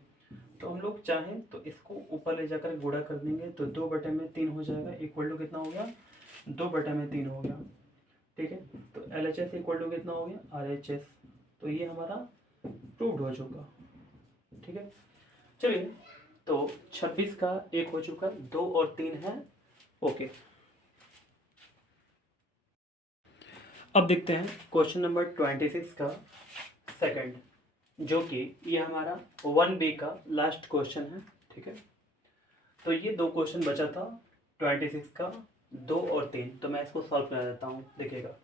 तो हम लोग चाहें तो इसको ऊपर ले जाकर गुणा कर देंगे, तो 2/3 हो जाएगा, इक्वल टू कितना हो गया 2/3 हो गया, ठीक है। तो LHS इक्वल टू कितना हो गया RHS। तो ये हमारा प्रूव्ड हो चुका, ठीक है। चलिए तो 26 का 1 हो चुका, 2 और 3 है, ओके। अब देखते हैं क्वेश्चन नंबर 26 का सेकंड, जो कि ये हमारा 1B का लास्ट क्वेश्चन है, ठीक है। तो ये 2 क्वेश्चन बचा था 26 का, 2 और 3, तो मैं इसको सॉल्व करा देता हूँ, देखिएगा।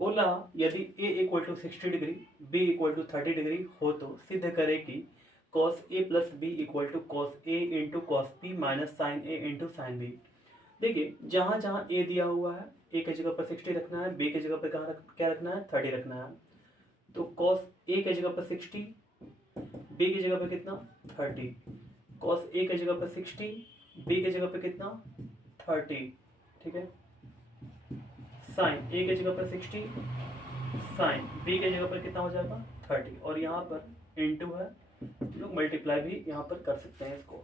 बोला यदि a equal to 60 degree, b equal to 30 degree हो तो सिद्ध करे कि cos a plus b equal to cos a into cos b minus sine a into sine b. देखिए जहाँ जहाँ a दिया हुआ है a की जगह पर 60 रखना है, b की जगह पर क्या रखना है 30 रखना है। तो कॉस a की जगह पर 60, b की जगह पर कितना 30, कॉस a की जगह पर 60, b की जगह पर कितना 30, ठीक है। साइन a की जगह पर 60, साइन b की जगह पर कितना हो जाएगा 30, और यहाँ पर इंटू है, लोग मल्टीप्लाई भी यहाँ पर कर सकते हैं इसको।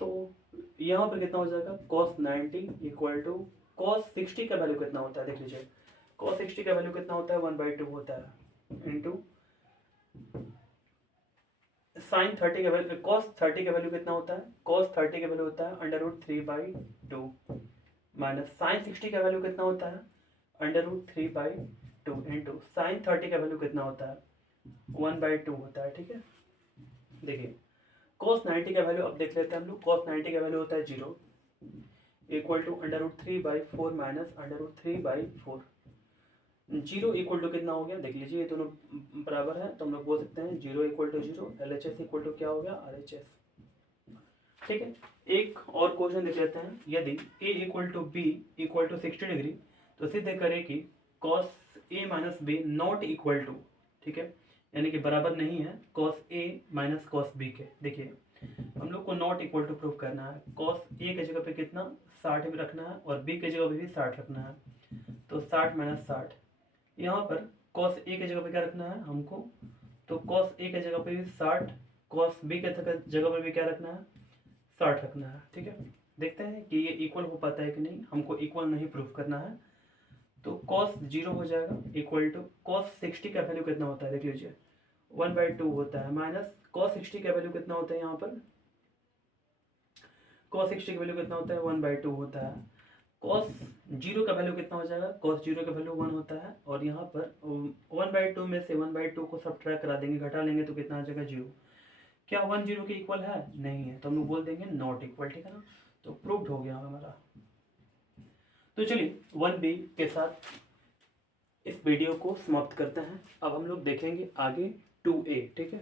तो यहाँ पर कितना हो जाएगा cos 90 इक्वल टू cos 60 का वैल्यू कितना होता है, देख लीजिए cos 60 का वैल्यू कितना होता है 1/2 होता है, इंटू साइन 30 का वैल्यू, cos 30 का वैल्यू कितना होता है, cos 30 का वैल्यू होता है √3/2 माइनस साइन 60 का वैल्यू कितना होता है √3/2 इंटू साइन 30 का वैल्यू कितना होता है 1/2 होता है, ठीक है। देखिए cos 90 का वैल्यू अब देख लेते हैं हम लोग, cos 90 का वैल्यू होता है 0 equal to √3/4 minus √3/4। 0 equal to कितना हो गया, देख लीजिए ये दोनों बराबर है, तो हम लोग बोल सकते हैं 0 equal to 0, LHS equal to क्या हो गया RHS, ठीक है। एक और क्वेश्चन देख लेते हैं। यदि a equal to b equal to 60 degree, तो सिद्ध करें कि cos a minus b not equal to, ठीक है, यानी कि बराबर नहीं है cos a minus cos b के। देखिए हम लोग को नॉट इक्वल टू प्रूव करना है, cos a की जगह पे कितना 60 भी रखना है और b की जगह पे भी 60 रखना है, तो 60 माइनस 60। यहाँ पर cos a की जगह पे क्या रखना है हमको, तो cos a की जगह पे भी 60, cos b की जगह पर भी क्या रखना है 60 रखना है, ठीक है। देखते हैं कि ये इक्वल हो पाता है कि नहीं, हमको इक्वल नहीं प्रूफ करना है। तो cos 0 हो जाएगा इक्वल टू cos 60 का वैल्यू कितना होता है, देख लीजिए 1/2 होता है, माइनस cos 60 का वैल्यू कितना होता है, यहाँ पर cos 60 का वैल्यू कितना होता है 1/2 होता है। cos 0 का वैल्यू कितना हो जाएगा, cos 0 का वैल्यू 1 होता है, और यहाँ पर 1/2 में से 1/2 को सब्ट्रैक्ट करा देंगे, घटा लेंगे, तो कितना आ जाएगा 0। क्या 1 0 के इक्वल है, नहीं है, तो हम लोग बोल देंगे नॉट इक्वल, ठीक है ना। तो प्रूव्ड हो गया हमारा। तो चलिए 1B के साथ इस वीडियो को समाप्त करते हैं। अब हम लोग देखेंगे आगे 2A, ठीक है।